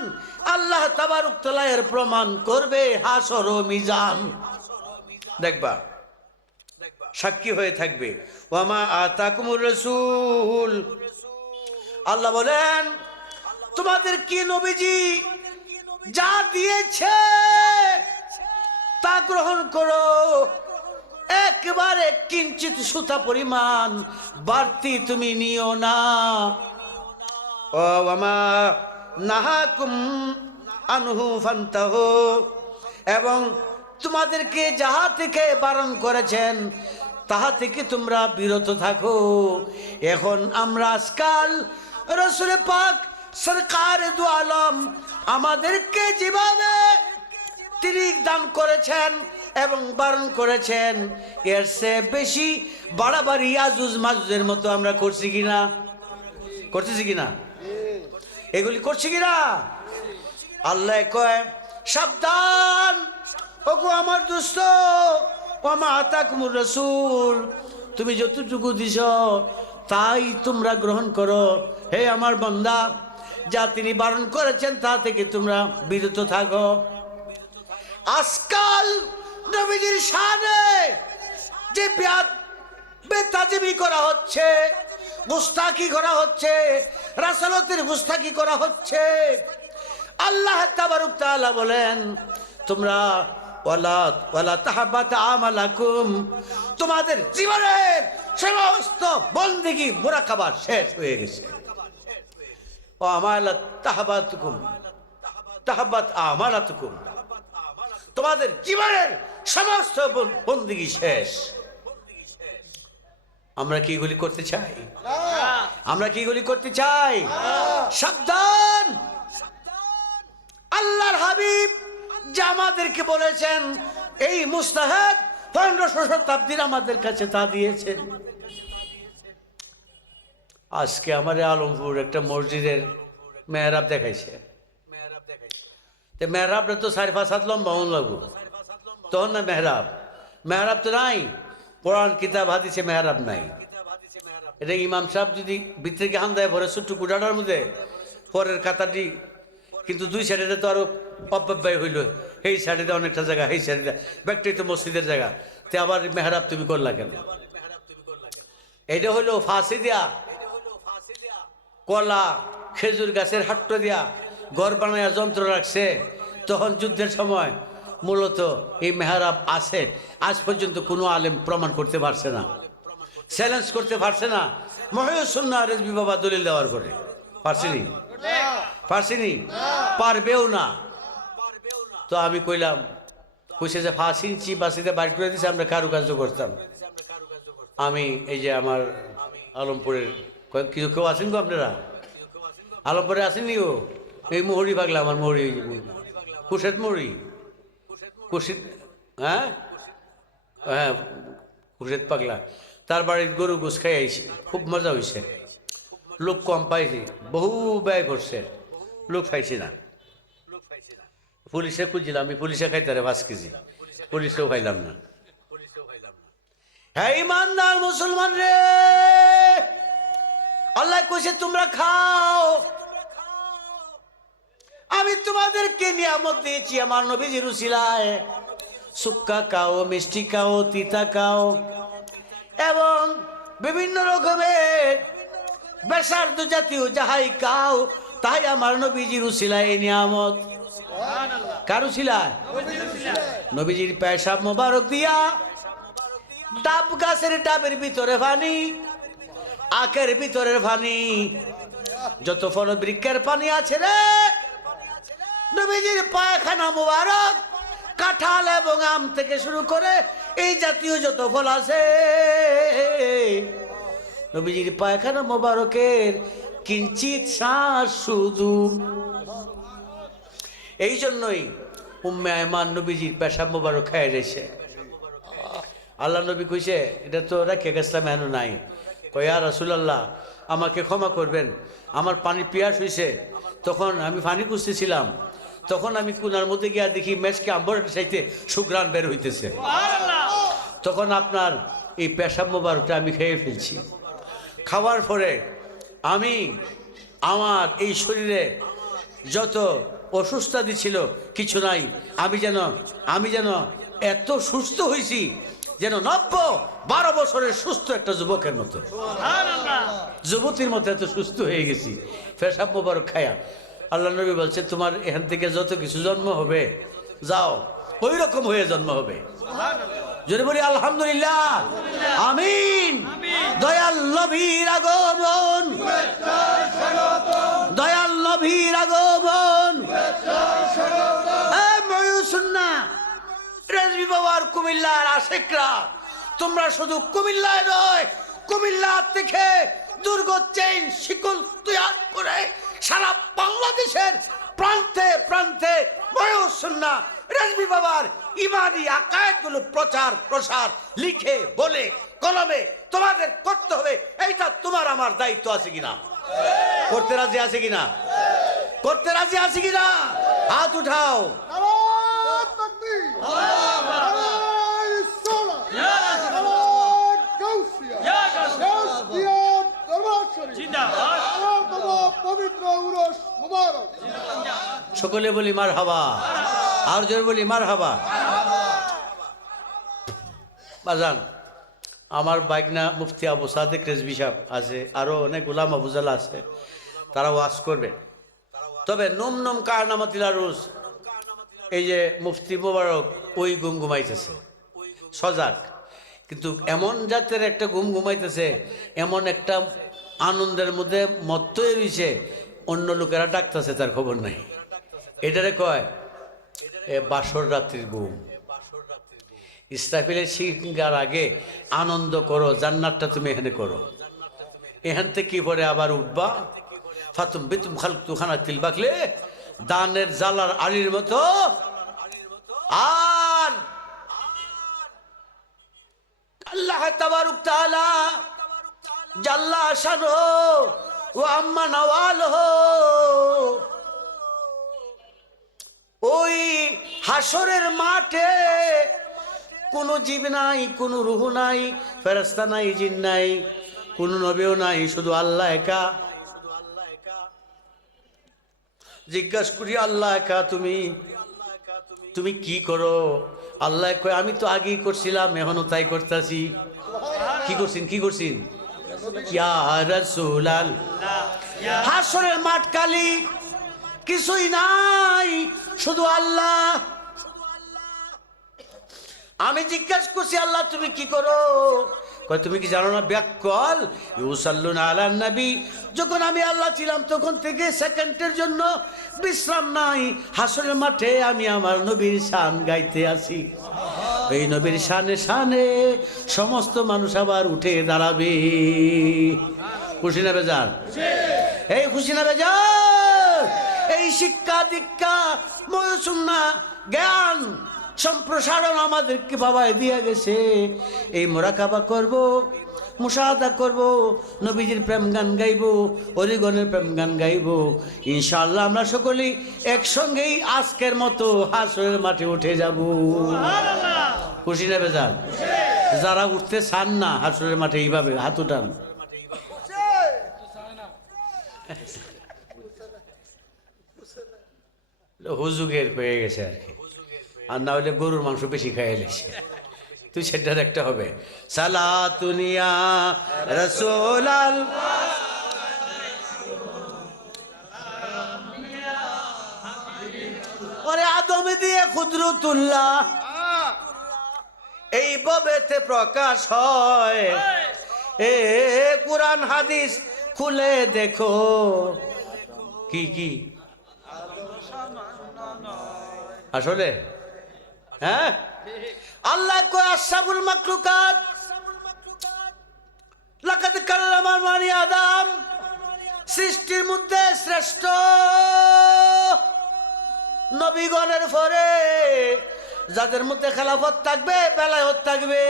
আল্লাহ তাবারক তাআলা এর প্রমাণ করবে হাসর ও মিজান। দেখবা সাক্ষী হয়ে থাকবে। ওয়ামা আতাকুমুর রাসূল, আল্লাহ বলেন তোমাদের কি নবীজি যা দিয়েছে তা গ্রহণ করো, একবারে কিঞ্চিত সুতা পরিমাণ বাড়তি তুমি নিও না। ও ওয়ামা নাহাকুম আনহু ফান্তাহু, এবং তোমাদেরকে যাহা থেকে বারণ করেছেন তাহা থেকে তোমরা বিরত থাকো। এখন আমরা আজকাল রাসূল পাক সরকার দু আলম আমাদেরকে যেভাবে তিনি দান করেছেন এবং বারণ করেছেন, এর চেয়ে বেশি বাড়াবাড়ি ইয়াজুজ মাজুজের মতো আমরা করছি কিনা? করতেছি কিনা? এগুলি করছি কিনা? আল্লাহ কয় সাবধান, ওগো আমার দোস্ত, ওমা আতাকুমুর রাসূল, তুমি যতটুকু দিছ তাই তোমরা গ্রহণ করো। হে আমার বান্দা, যা তিনি বারণ করেছেন তা থেকে তোমরা বিরত থাকো। আজকাল নবীজির শানে যে বেতাজিমি করা হচ্ছে, গুস্তাখি করা হচ্ছে, রাসালতের গুস্তাখি করা হচ্ছে, আল্লাহ তাবারক তাআলা বলেন তোমরা ওয়ালা তাহাব্বাত আমালাকুম, তোমাদের জীবনের সমস্ত বন্দেগী মুরাকাবা শেষ হয়ে গেছে। ও আমালা তাহাব্বাতুকুম তাহাব্বাত আমালাতুকুম, তোমাদের জীবনের সমস্ত বন্দেগী শেষ। আমরা কি এগুলি করতে চাই? আমরা কি এগুলি করতে চাই? সাবধান! আল্লাহর হাবিব যা আমাদেরকে বলেছেন, এই মুস্তাহাদ 1500 শতাব্দীর আমাদের কাছে তা দিয়েছেন। আজকে আমাদের আলমপুর একটা মসজিদের মেহরাব দেখাইছে। মেহরাবটা তো 4-5 হাত লম্বা লাগবো, তখন না মেহরাব তো নাই। কোরআন কিতাব হাদিসে মেহরাব নাই। এটা ইমাম সাহেব যদি ভিতরে হান দেয় পরে ছোট্ট কুটাটার মধ্যে পরের কাতারটি, কিন্তু দুই সাইডে তো আরো অব্যয় হইল, এই সাইডে অনেকটা জায়গা, এই সাইডে ব্যাগটাই তো মসজিদের জায়গা, তে আবার মেহরাব তুমি করলা কেন? এইটা হইলো ফাঁসি দিয়া, কলা খেজুর গাছের হাট্ট দিয়া ঘর বানায়া যন্ত্র রাখছে। তখন যুদ্ধের সময় মূলত এই মেহরাব আছে। আজ পর্যন্ত কোনো আলেম প্রমাণ করতে পারছে না, চ্যালেঞ্জ করতে পারছে না। মহিউসুন্নাহ রেজভী বাবা দলিল দেওয়ার পরে পারছিনি, পারবেও না। তো আমি কইছে যে ফাঁসি ইঞ্চি বাসিতে বাইর করে দিছে, আমরা কারুকার্য করতাম। আমি এই যে আমার আলমপুরের কিছু কেউ আছেন গো আপনারা? আলমপুরে আসেননি গো? এই মোহরি পাগলা, আমার মোহরি, কুশেদ মোহরি, কুশিদ, হ্যাঁ হ্যাঁ কুশেদ পাগলা, তার বাড়ির গরু গোস খাই আইছি, খুব মজা হয়েছে। লোক কম পাইছি, বহু ব্যয় করছে, লোক পাইছি না। পুলিশে খুঁজছিলাম, আমি পুলিশে খাইতারে 5 কেজি, পুলিশেও খাইলাম না। হ্যাঁ ইমানদার মুসলমান রে, আল্লাহ কইছে তোমরা খাও, আমি তোমাদেরকে নিয়ামত দিয়েছি আমার নবীজির উসিলায়। সুক্কা খাও, মিষ্টি খাও, তিতা খাও, এবং বিভিন্ন রকমের বেসার্ধ জাতীয় যাহাই খাও, তাই আমার নবীজির উসিলায় নিয়ামত। কার উসিলায়? নবীজির পেশাব মোবারক দিয়া, ডাব গাছের ডাবের ভিতরে পানি, আখের ভিতরের পানি, যত ফল বৃক্ষের পানি আছে রে, নবীজির পায়খানা মোবারক, কাঁঠাল এবং আম থেকে শুরু করে এই জাতীয় যত ফল আছে, নবীজির পায়খানা মোবারকের কিঞ্চিত শ্বাস শুধু। এই জন্যই উম্মে আয়মান নবীজির পেশাব মোবারক খাই রয়েছে। আল্লাহ নবী কইছে এটা তো রেখে গেছিলাম, এন নাই। কয়া রাসূলুল্লাহ আমাকে ক্ষমা করবেন, আমার পানি পিয়াস হয়েছে, তখন আমি পানি খুঁজতেছিলাম, তখন আমি কুনার মধ্যে গিয়া দেখি মেজকে আম্বরের চাইতে সুঘ্রাণ বের হইতেছে। তখন আপনার এই পেশাব মোবারকটা আমি খেয়ে ফেলছি। খাওয়ার পরে আমি আমার এই শরীরে যত অসুস্থতা ছিল কিছু নাই, আমি যেন এত সুস্থ হয়েছি যেন 12 বছরের সুস্থ একটা যুবকের মতো, যুবতীর মতো এত সুস্থ হয়ে গেছি পেশাব মোবারক খায়া। আল্লাহ নবী বলছে তোমার এখান থেকে যত কিছু জন্ম হবে যাও ওই রকম হয়ে জন্ম হবে। যদি বলি আলহামদুলিল্লাহ, আমিন। দয়াল নবীর আগমন, দয়াল নবীর আগমন। রেজবি বাবার কুমিল্লার আশেকরা, তোমরা শুধু কুমিল্লায় নয়, কুমিল্লা থেকে দুর্গ চেইন শিকল তৈরি করে সারা বাংলাদেশের প্রান্তে প্রান্তে ময়ূরসুন্নাহ রেজবি বাবার ইমানি আকায়েদগুলো প্রচার প্রসার লিখে বলে কলমে তোমাদের করতে হবে। এইটা তোমার আমার দায়িত্ব আছে কিনা? করতে রাজি আছে কিনা? করতে রাজি আছে কিনা? হাত উঠাও। সকলে বলি মারহাবা, আর জোরে বলি মারহাবা। বাজান, আমার বাইকনা মুফতি আবু সাদেক রেজবি সাহেব আছে, আরো অনেক উলামা বুজালা আছে, তারা ওয়াজ করবে। তবে নুম নুম কারনামাতিলা রোজ এই যে মুফতি মোবারক ওই ঘুম ঘুমাইতেছে সজাগ, কিন্তু এমন জাতের একটা ঘুম ঘুমাইতেছে, এমন একটা আনন্দের মধ্যে মত্ত রয়েছে, অন্য লোকেরা ডাকতেছে তার খবর নাই। এটারে কয় বাসর রাত্রির ঘুম। ইসরাফিলের সিংহার আগে আনন্দ করো, জান্নাতটা তুমি এখানে করো। এখান থেকে কি পরে আবার উঠবা, ফাতুম বিতুম খালতু খানাতিল বাকলে দানের জালার আলির মতো। আর আল্লাহ তাবারক তাআলা জাল্লা শানহু ওয়া আম্মা নওয়ালহু ওই হাসরের মাঠে কোনো জীব নাই, কোনো রূহ নাই, ফেরেশতা নাই, জিন নাই, কোনো নবীও নাই, শুধু আল্লাহ একা। জিজ্ঞাসা করি আল্লাহ একা, তুমি কি করো? আল্লাহ কয় আমি তো আগেই করছিলাম, এখনো তাই করতেছি। কি করছেন? ইয়া রাসূলাল্লাহ। হাসরের মাঠ খালি, কিছুই নাই, শুধু আল্লাহ। আমি জিজ্ঞাসা করছি আল্লাহ তুমি কি করো? কয় তুমি কি জানো না ব্যাকল ইউসাল্লুনা আলান নবী। যখন আমি আল্লাহ ছিলাম তখন থেকে সেকেন্ডের জন্য বিশ্রাম নাই। হাসরের মাঠে আমি আমার নবীর শান গাইতে আছি। এই নবীর শানে শানে সমস্ত মানুষ আবার উঠে দাঁড়াবে। খুশি না বেজান? এই খুশি না বেজান? এই শিক্ষা দীক্ষা ময়ূরসুন্নাহ জ্ঞান সম্প্রসারণ আমাদেরকে বাবাই দিয়ে গেছে। এই মোরাকাবা করব, মুশাহাদা করব, নবীজির প্রেম গান গাইব, অলিগণের প্রেম গান গাইব। ইনশাআল্লাহ আমরা সকলেই একসঙ্গেই আজকের মতো হাসরের মাঠে উঠে যাব। খুশি না বেজান? যারা উঠতে চান না হাসরের মাঠে এইভাবে হাত উঠান। হুজুগের হয়ে গেছে আর কি, আর না হলে গরুর মাংস বেশি খাইয়ে লেছে। তুই সেটার একটা হবে সালাতুনিয়া রাসূলাল। ওরে আদম দিয়ে কুদরতুল্লাহ এই ববেতে প্রকাশ হয়। এ কুরআন হাদিস খুলে দেখো কি আসলে হ্যাঁ আল্লাহ কয় আশরাফুল মাখলুকাত লাকাদ কাররামা বানি আদম, সৃষ্টির মধ্যে শ্রেষ্ঠ নবীগণের পরে যাদের মধ্যে খেলাফত থাকবে, বেলায়ত থাকবে।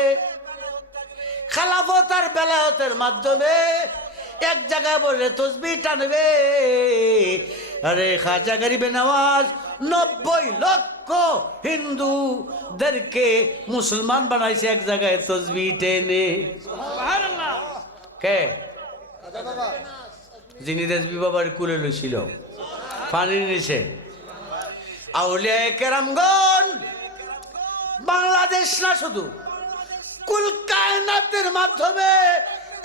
খেলাফত আর বেলায়তের মাধ্যমে এক জায়গায় বলে তসবিহ টানবে। আরে খাজা গরিবে নওয়াজ 90 লক্ষ হিন্দুদেরকে মুসলমান বানাইছে এক জায়গায় তসবিহ টেনে। কে? যিনি রেজবি বাবার কুলে লইছিল পানির নিচে। আউলিয়া কেরামগণ বাংলাদেশ না শুধু কুল কায়নাতের মাধ্যমে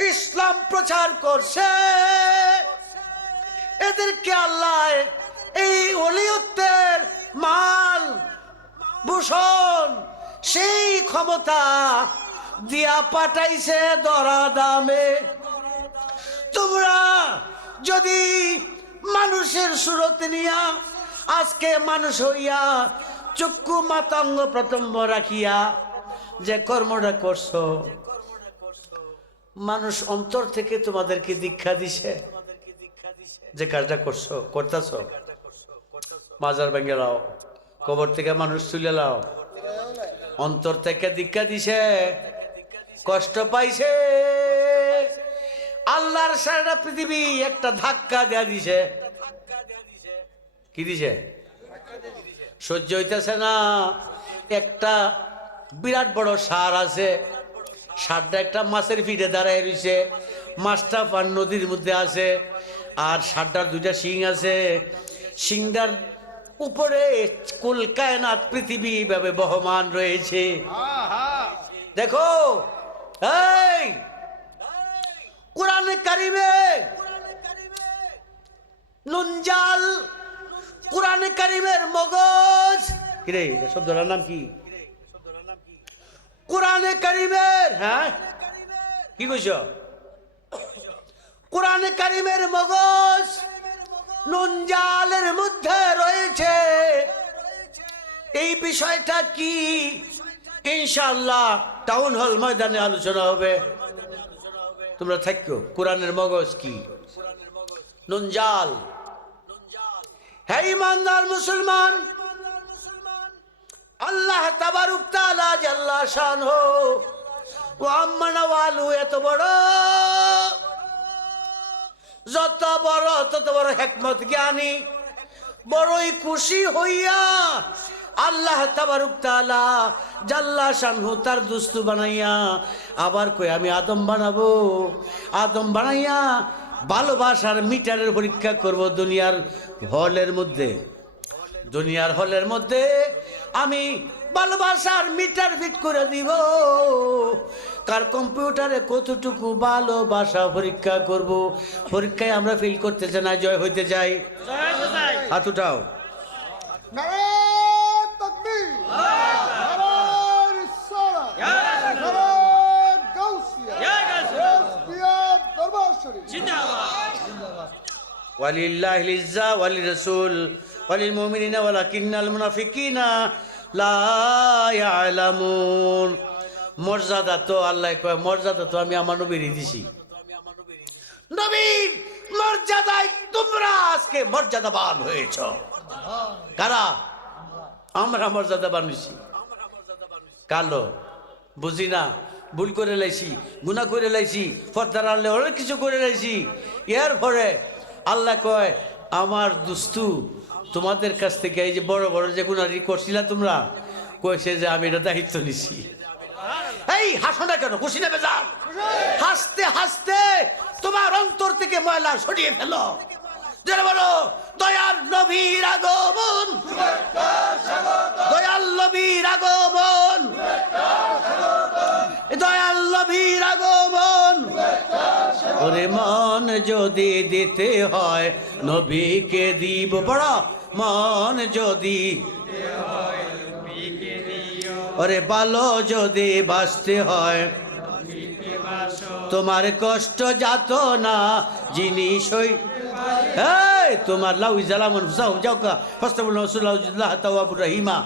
ইসলাম প্রচার করছে। এদেরকে আল্লাহ এই ওলিয়তের মাল ভূষণ সেই ক্ষমতা দিয়া পাঠাইছে দরা দামে। তোমরা যদি মানুষের সুরত নিয়া আজকে মানুষ হইয়া চক্ষু মাতাঙ্গ প্রতম্ব রাখিয়া যে কর্মটা করছো, মানুষ অন্তর থেকে তোমাদেরকে দীক্ষা দিছে যে কাজটা করছো করতেছ। মাজার ভেঙে লাও, কবর থেকে মানুষ তুলে লাও, অন্তর থেকে দীক্ষা দিছে, কষ্ট পাইছে। আল্লাহর সারা পৃথিবী একটা ধাক্কা দেয়া দিছে। কি দিছে? সহ্য হইতেছে না। একটা বিরাট বড় সার আছে, সারটা একটা মাছের পিঠে দাঁড়ায় রয়েছে, মাছটা পান নদীর মধ্যে আছে, আর সারটার দুইটা শিং আছে। শিংটার উপরে কুল কায়নাত পৃথিবী ভাবে বহমান রয়েছে। দেখো এই কোরআনে কারিমে নুনজাল, কোরআনে কারিমের মগজ, কিরে শব্দটার নাম কি? কোরআনে কারিমের, হ্যাঁ কি কইছ? কোরআনে কারিমের মগজ নুনজালের মধ্যে রয়েছে। এই বিষয়টা কি ইনশাআল্লাহ টাউন হল ময়দানে আলোচনা হবে। তোমরা থাকো কোরআনের মগজ কি, নুনজাল। হে ইমানদার মুসলমান, আল্লাহ তাবারক তাআলা জাল্লা শানহু ওয়া আম্মা নাওয়ালু এত বড়, যত বড় তত বড় হিকমত জ্ঞানী। বড়ই খুশি হইয়া আল্লাহ তাবারক তাআলা জাল্লা শানহু তার দুস্তু বানাইয়া আবার কই আমি আদম বানাবো। আদম বানাইয়া ভালোবাসার মিটারের পরীক্ষা করব দুনিয়ার হলের মধ্যে। দুনিয়ার হলের মধ্যে আমি ভালোবাসার মিটার ফিট করে দিব। কার কম্পিউটারে কতটুকু ভালোবাসা পরীক্ষা করব। পরীক্ষায় আমরা ফিল করতে চাই না জয় হইতে চাই? হাত উঠাও। ওয়ালিল্লাহিল ইজ্জা ওয়ালির-রাসূল ওয়ালিল মুমিনিনা ওয়ালাকিন্নাল মুনাফিকিনা লা ইয়ালামুন। মর্যাদা তো আল্লাহ কয়, মর্যাদা তো আমি আমার নবীরই দিছি। নবীর মর্যাদায় তোমরা আজকে মর্যাদাবান হয়েছ। কারা? আমরা মর্যাদাবান হইছি। কালো বুঝি না, ভুল করে লাইছি, গুনাহ করে লাইছি, পর্দার আড়ালে অনেক কিছু করে লাইছি। এর পরে আল্লাহ কয় আমার দুস্তু তোমাদের কাছ থেকে এই যে বড় বড় যে গুনাহটি করছিলা তোমরা, কইছে যে আমি এটা দায়িত্ব নিছি। এই হাসো না কেন? খুশি না বেজার? হাসতে হাসতে তোমার অন্তর থেকে ময়লা সরিয়ে ফেলো। যারা বলো দয়াল নবীর আগমন, দয়াল নবীর আগমন, দয়াল নবীর আগমন। ওরে মন যদি দিতে হয় নবীকে দিব, বড় মন যদি, ওরে ভালো যদি বাঁচতে হয় তোমার কষ্ট যাত না জিনিস হই। এই তোমার লাউ জালামন ফুসাহুম জাওকা ফাস্তাবুল রাসূলুল্লাহ তাওয়াবুর রহিমা।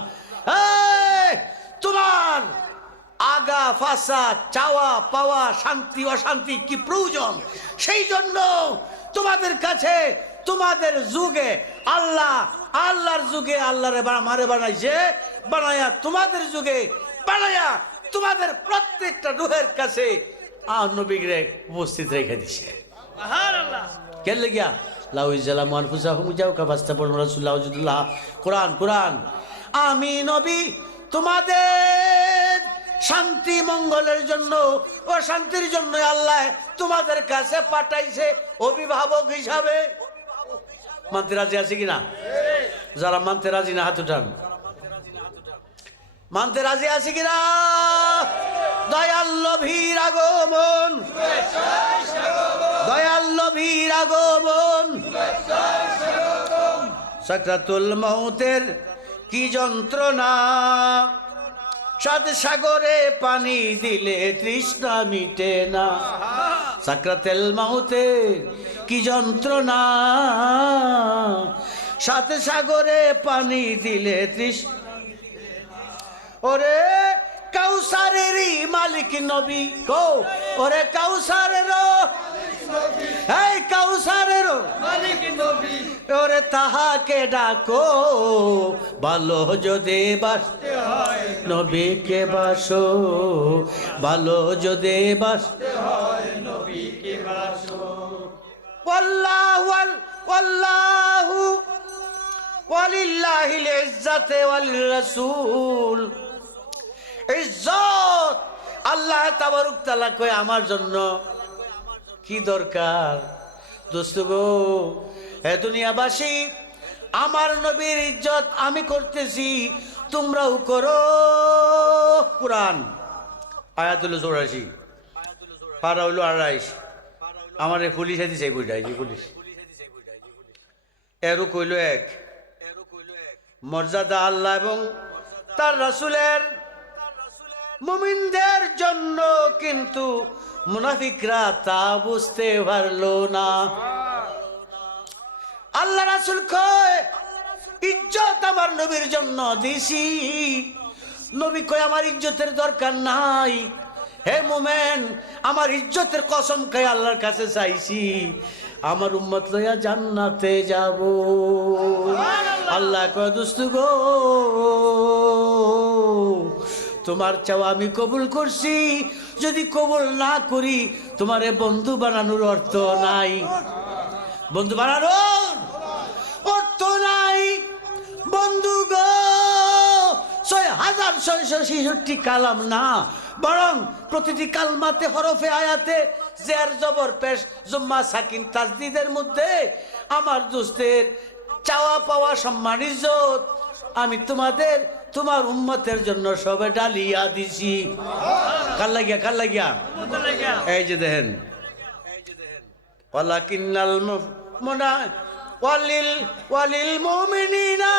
এই তোমার আগা ফাসা চাওয়া পাওয়া শান্তি অশান্তি কি প্রয়োজন? সেই জন্য তোমাদের কাছে তোমাদের যুগে আল্লাহ, আল্লাহর যুগে আল্লাহরে মারে বানাইছে, বানায়া তোমাদের যুগে বানায়া তোমাদের প্রত্যেকটা রুহের কাছে নবীকে উপস্থিত রেখে দিছে। সুবহানাল্লাহ। কে লাগিয়া লাউ জালাম আনফুসাহুম জাওকা ফাস্তাবুল রাসূলুল্লাহ। কোরআন কোরআন আমি নবী তোমাদের শান্তি মঙ্গলের জন্য ও শান্তির জন্য আল্লাহ তোমাদের কাছে পাঠাইছে অভিভাবক হিসাবে। মানতে রাজি আছে কিনা? যারা মানতে রাজি না হাত উঠান। মানতে রাজি আছে কিনা? দয়াল নবীর আগমন, দয়াল নবীর আগমন। সাকরাতুল মউতের কি যন্ত্রণা, সাত সাগরে পানি দিলে তৃষ্ণা মিটে না। সাকরাতুল মউতের কি যন্ত্রণা, সাত সাগরে পানি দিলে তৃষ্ণা। ওরে কাউসারেরই মালিক নবী গো, ওরে কাউসারের, এই কাউসারের মালিক নবী, ওরে তাহাকে ডাকো, ভালো যদি বাসতে হয় নবীকে বাসো, ভালো যদি বাসতে হয় নবীকে বাসো। ওয়াল্লাহু ওয়াল্লাহু ওয়ালিল্লাহিল ইজ্জাতে ওয়াল রাসূল। ইজ্জত আল্লাহ তাবারক তাআলা কয় আমার জন্য কি দরকার। দোস্ত গো, হে দুনিয়াবাসী, আমার নবীর ইজ্জত আমি করতেছি, তোমরাও করো। কুরআন আয়াতুল 84 পারা হইল 28। আমার পুলিশ দিছে বুঝাই জি পুলিশ এরও কইল এক মর্যাদা আল্লাহ এবং তার রাসূলের মুমিনদের জন্য, কিন্তু মুনাফিকরা তা বুঝতে পারলো না। আল্লাহ রাসূল কয় ইজ্জত আমার নবীর জন্য দিছি। নবী কয় আমার ইজ্জতের দরকার নাই। হে মুমিন, আমার ইজ্জতের কসম খাই আল্লাহর কাছে চাইছি, আমার উম্মত লইয়া জান্নাতে যাব। আল্লাহ কয় দোস্ত গো, তোমার চাওয়া আমি কবুল করছি, যদি কবুল না করি তোমারে বন্ধু বানানোর অর্থ নাই। বন্ধু বানানোর অর্থ নাই। বন্ধু গো 6666 কালাম না, বরং প্রতিটি কালমাতে হরফে আয়াতে জের জবর পেশ জুম্মা সাকিন তাজদিদের মধ্যে আমার দোস্তের চাওয়া পাওয়া সম্মান ইজ্জত আমি তোমার উম্মতের জন্য সবে ডালিয়া দিছি। কাল লাগিয়া এই যে দেখেন ওয়ালাকিন্নাল ওয়ালিল মুমিনিনা,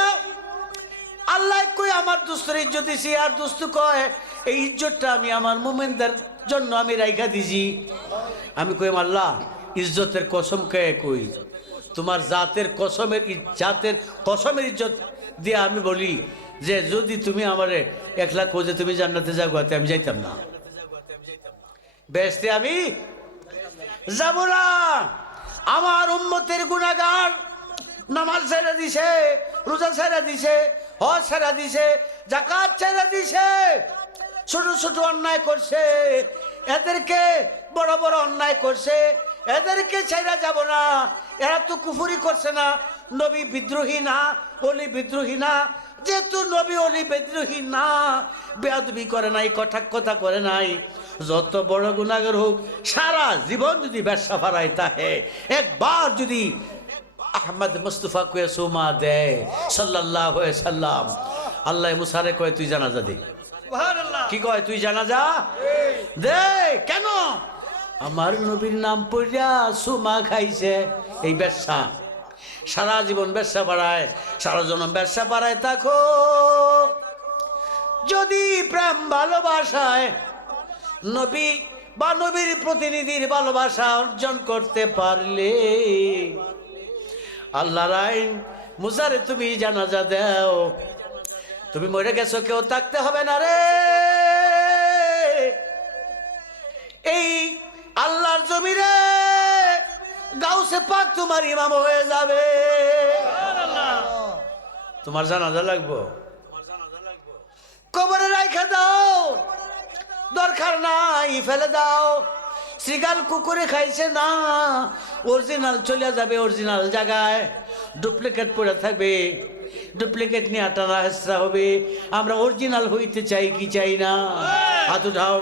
আল্লাহ কই আমার দোস্তের ইজ্জত দিছি, আর দোস্ত কয় এই ইজ্জতটা আমি আমার মুমিনদের জন্য আমি রাইখা দিছি। আমি কই আল্লাহ ইজ্জতের কসম কে কই, তোমার জাতের কসমের ইজ্জত দিয়ে আমি বলি যে যদি তুমি আমারে একলা কোজে তুমি জান্নাতে যাও, আমি যাইতাম না, বেহেশতে আমি যাব না। আমার উম্মতের গুনাহগার নামাজ ছেড়ে দিছে, রোজা ছেড়ে দিছে, হজ ছেড়ে দিছে, যাকাত ছেড়ে দিছে, ছোট ছোট অন্যায় করছে, এদেরকে বড় বড় অন্যায় করছে, এদেরকে ছেড়ে যাব না। এরা তো কুফরি করছে না, নবী বিদ্রোহী না, অলি বিদ্রোহী না। যেহেতু নবী অলি বিদ্রোহী না, বেয়াদবি করে নাই, কটাক্ষতা করে নাই, যত বড় গুনাহগার হোক সারা জীবন যদি ব্যবসা ফারায় তাহে একবার যদি আহমদ মুস্তফা কয়ে সুমা দেয় সাল্লাল্লাহু আলাইহি সাল্লাম, আল্লাহ মুসারে কয় তুই জানাজা দে। কি কয় তুই জানাজা দে। কেন? আমার নবীর নাম পড়িয়া সুমা খাইছে। এই ব্যবসা সারা জীবন ব্যবসা বাড়ায়, সারা জনম ব্যবসা বাড়ায় থাকো। যদি প্রেম ভালোবাসায় নবী বা নবীর প্রতিনিধির ভালোবাসা অর্জন করতে পারলে আল্লাহর আইন মুসারে তুমি জানাজা দাও। তুমি মরে গেছো, কেউ থাকতে হবে না রে। এই আল্লাহর জমিরে গাউসে পাক তোমার ইমাম হয়ে যাবে। তোমার জানাজা লাগবো, কবরে রাইখা দাও, দরকার নাই ফেলে দাও। শ্রীগাল কুকুরে খাইছে না, অরিজিনাল চলে যাবে অরিজিনাল জায়গায়, ডুপ্লিকেট পড়ে থাকবে, ডুপ্লিকেট নিয়ে আটানা হেসরা হবে। আমরা অরিজিনাল হইতে চাই কি চাই না? হাত উঠাও।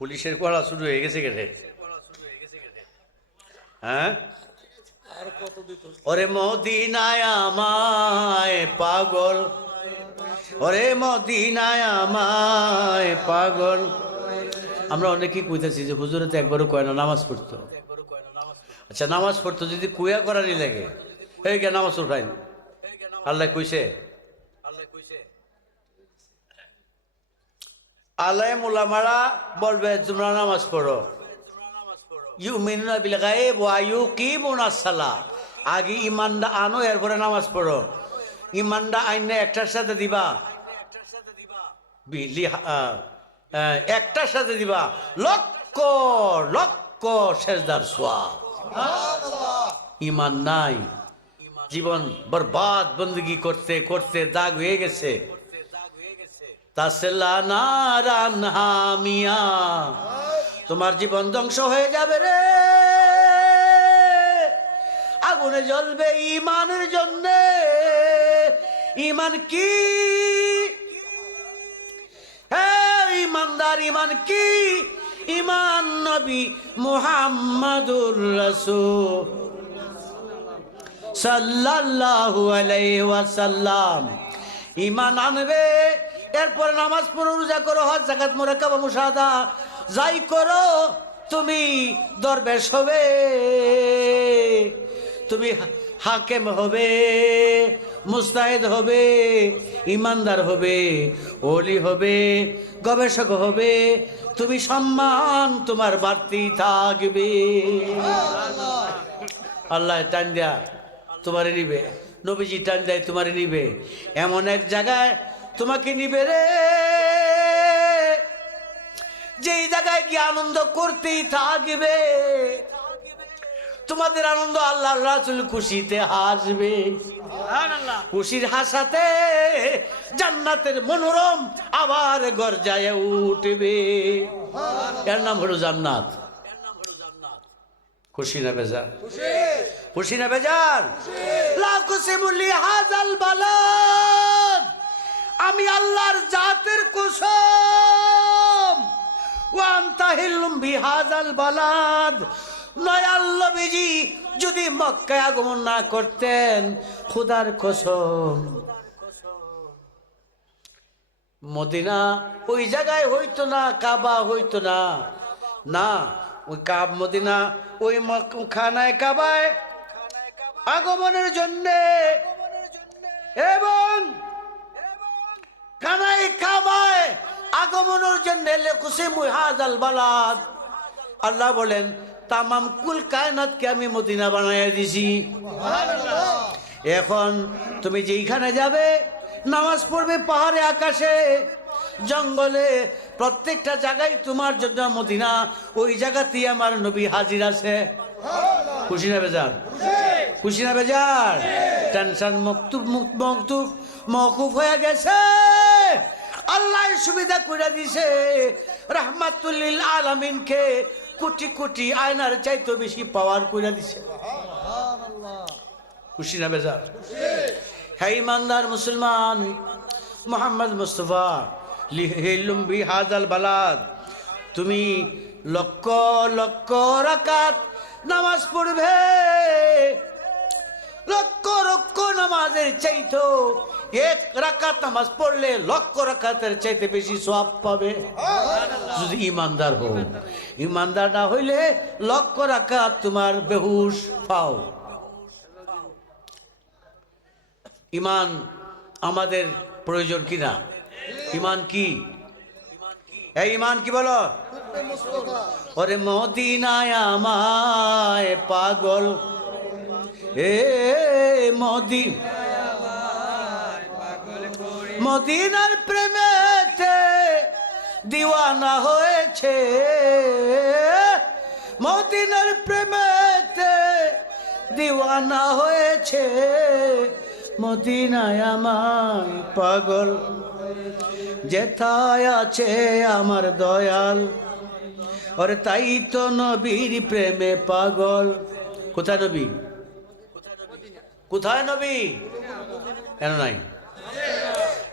পুলিশের পড়া শুরু হয়ে গেছে কেটে, হ্যাঁ? ওরে মদিনায় আমায় পাগল, ওরে মদিনায় আমায় পাগল। আমরা অনেকেই কইতেছি যে হুজুরে তো একবারও কয় না নামাজ পড়তো। আচ্ছা নামাজ পড়তো যদি কুয়া করারই লাগে, এই গে নামাজ উঠাই আল্লাহ কইছে, আল্লাহ মুলামারা বলবে তোমরা নামাজ পড়ো, ইউমিনুনা বিল গায়ব ওয়া ইউকিমুনাস সালাহ, আগে ইমানটা আনো এরপরে নামাজ পড়ো। ইমানটা আইনে একটার সাথে দিবা, একটার সাথে দিবা লক্ষ লক্ষ সেজদার সওয়াব। ইমান নাই, জীবন বরবাদ বন্দগি করতে করতে দাগ হয়ে গেছে। তাসলা নারান হামিয়া, তোমার জীবন ধ্বংস হয়ে যাবে রে, আগুনে জ্বলবে ইমানের জন্য। ইমান কি? হ্যাঁ ইমানদার ইমান কি? ইমান নবী মুহাম্মাদুর রাসূল সাল্লাল্লাহু আলাইহি ওয়াসাল্লাম। ইমান আনবে, এরপরে নামাজ পড়ো, রোজা করো, হজ যাকাত মুরাকাবা মুশাহাদা যাই করো, তুমি দরবেশ হবে, তুমি হাকেম হবে, মুস্তাহিদ হবে, ইমানদার হবে, ওলি হবে, গবেষক হবে, তুমি সম্মান তোমার বাড়তি থাকবে। আল্লাহ টান দেয়া তোমারে নিবে, নবীজি টান দেয় তোমারে নিবে, এমন এক জায়গায় তোমাকে নিবে রে, যেই জায়গায় কি আনন্দ করতেই থাকবে। তোমাদের আনন্দ আল্লাহ রাসূল খুশিতে হাসবে, খুশির হাসাতে জান্নাতের মনোরম আবার গর্জায় উঠবে। এর নাম হলো জান্নাত। খুশি না বেজার? খুশি না বেজার? লা কুসিমু লিহাযাল বালাদ, আমি আল্লাহর জাতের কসম, ওয়া আনতা হিল্লুম বিহাযাল বালাদ। দয়াল নবীজি যদি মক্কায় আগমন না করতেন, খোদার কসম মদিনা ওই জায়গায় হইতো না, কাবা হইতো না। না, ওই মদিনা ওই খানায় কাবায় আগমনের জন্য এবং খানায় কাবায় আগমনের জন্য লেকুসিমু হাযাল বালাদ, আল্লাহ বলেন তামাম কুল কায়নাতকে আমি মদিনা বানাইয়া দিছি। এখন তুমি যেইখানে যাবে নামাজ পড়বে, পাহাড়ে আকাশে জঙ্গলে প্রত্যেকটা জায়গায় তোমার জন্য মদিনা, ওই জায়গাতেই আমার নবী হাজির আছে। খুশি না বেজার? খুশি না বেজার? টেনশন মকতুব মকতুব মওকুফ হয়ে গেছে, আল্লাহ সুবিধা করে দিছে। রাহমাতুল লিল আলামিনকে কোটি কোটি আয়নার চাইতে বেশি পাওয়ার করে দিছে। খুশি না বেজার? হে ইমানদার মুসলমান, মুহাম্মদ মুস্তাফা লিহিলুম বিহাযাল বালাদ, তুমি লক্ষ লক্ষ রাকাত নামাজ পড়বে, লক্ষ লক্ষ নামাজের চাইতো এক রাকাত নামাজ পড়লে লক্ষ রাকাতের চাইতে বেশি সওয়াব পাবে যদি ইমানদার হও। ইমানদার না হইলে লক্ষ রাকাত তোমার বেহুশ পাও। ইমান আমাদের প্রয়োজন কিনা? ইমান কি? এই ইমান কি বলো? ওরে মদিনায় আমায় পাগল, এ মদিনার প্রেমেতে দিওয়ানা হয়েছে, মদিনার প্রেমেতে দিওয়ানা হয়েছে, মদিনায় আমায় পাগল, যেথায় আছে আমার দয়াল, ওরে তাই তো নবীর প্রেমে পাগল। কোথায় নবী? কোথায় নবী? কেন নাই?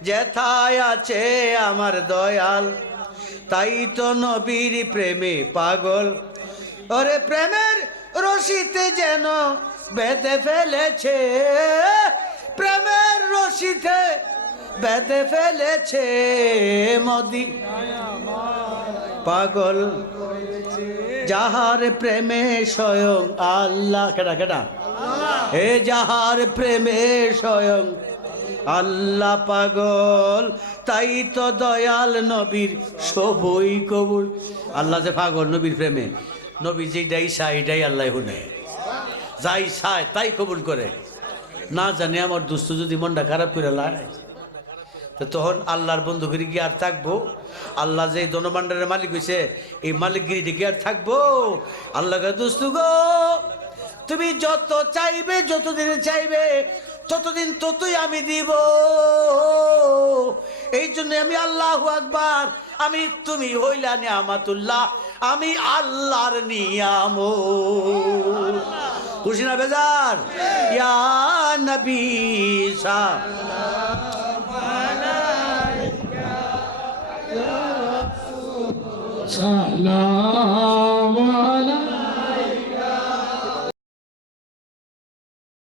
যেথায় আছে আমার দয়াল, তাই তো নবীর প্রেমে পাগল। ওরে প্রেমের রশিতে যেন বেঁধে ফেলেছে, প্রেমের রশিতে বেঁধে ফেলেছে মদি পাগল। যাহার প্রেমে স্বয়ং আল্লাহ, কেডা কেডা এ যাহার প্রেমে স্বয়ং আল্লাহ পাগল, তাই তো দয়াল নবীর সবই কবুল। আল্লাহ যে পাগল নবীর প্রেমে, নবী যেটাই চায় এটাই আল্লাহ শুনে, যাই চায় তাই কবুল করে। না জানি আমার দুস্থ যদি মনটা খারাপ করে লাগে, তো তখন আল্লাহর বন্ধুগিরি কি আর থাকবো? আল্লাহ যে ধনভাণ্ডারের মালিক হয়েছে, এই মালিকগিরিটি কি আর থাকবো? আল্লাহকে দুস্থ গো, তুমি যত চাইবে, যতদিন চাইবে ততদিন ততই আমি দিব। এই জন্য আমি আল্লাহু আকবার, আমি তুমি হইলা নিয়ামাতুল্লাহ, আমি আল্লাহর নিয়ামত। খুশি না বেজার? ইয়া নবী সালাম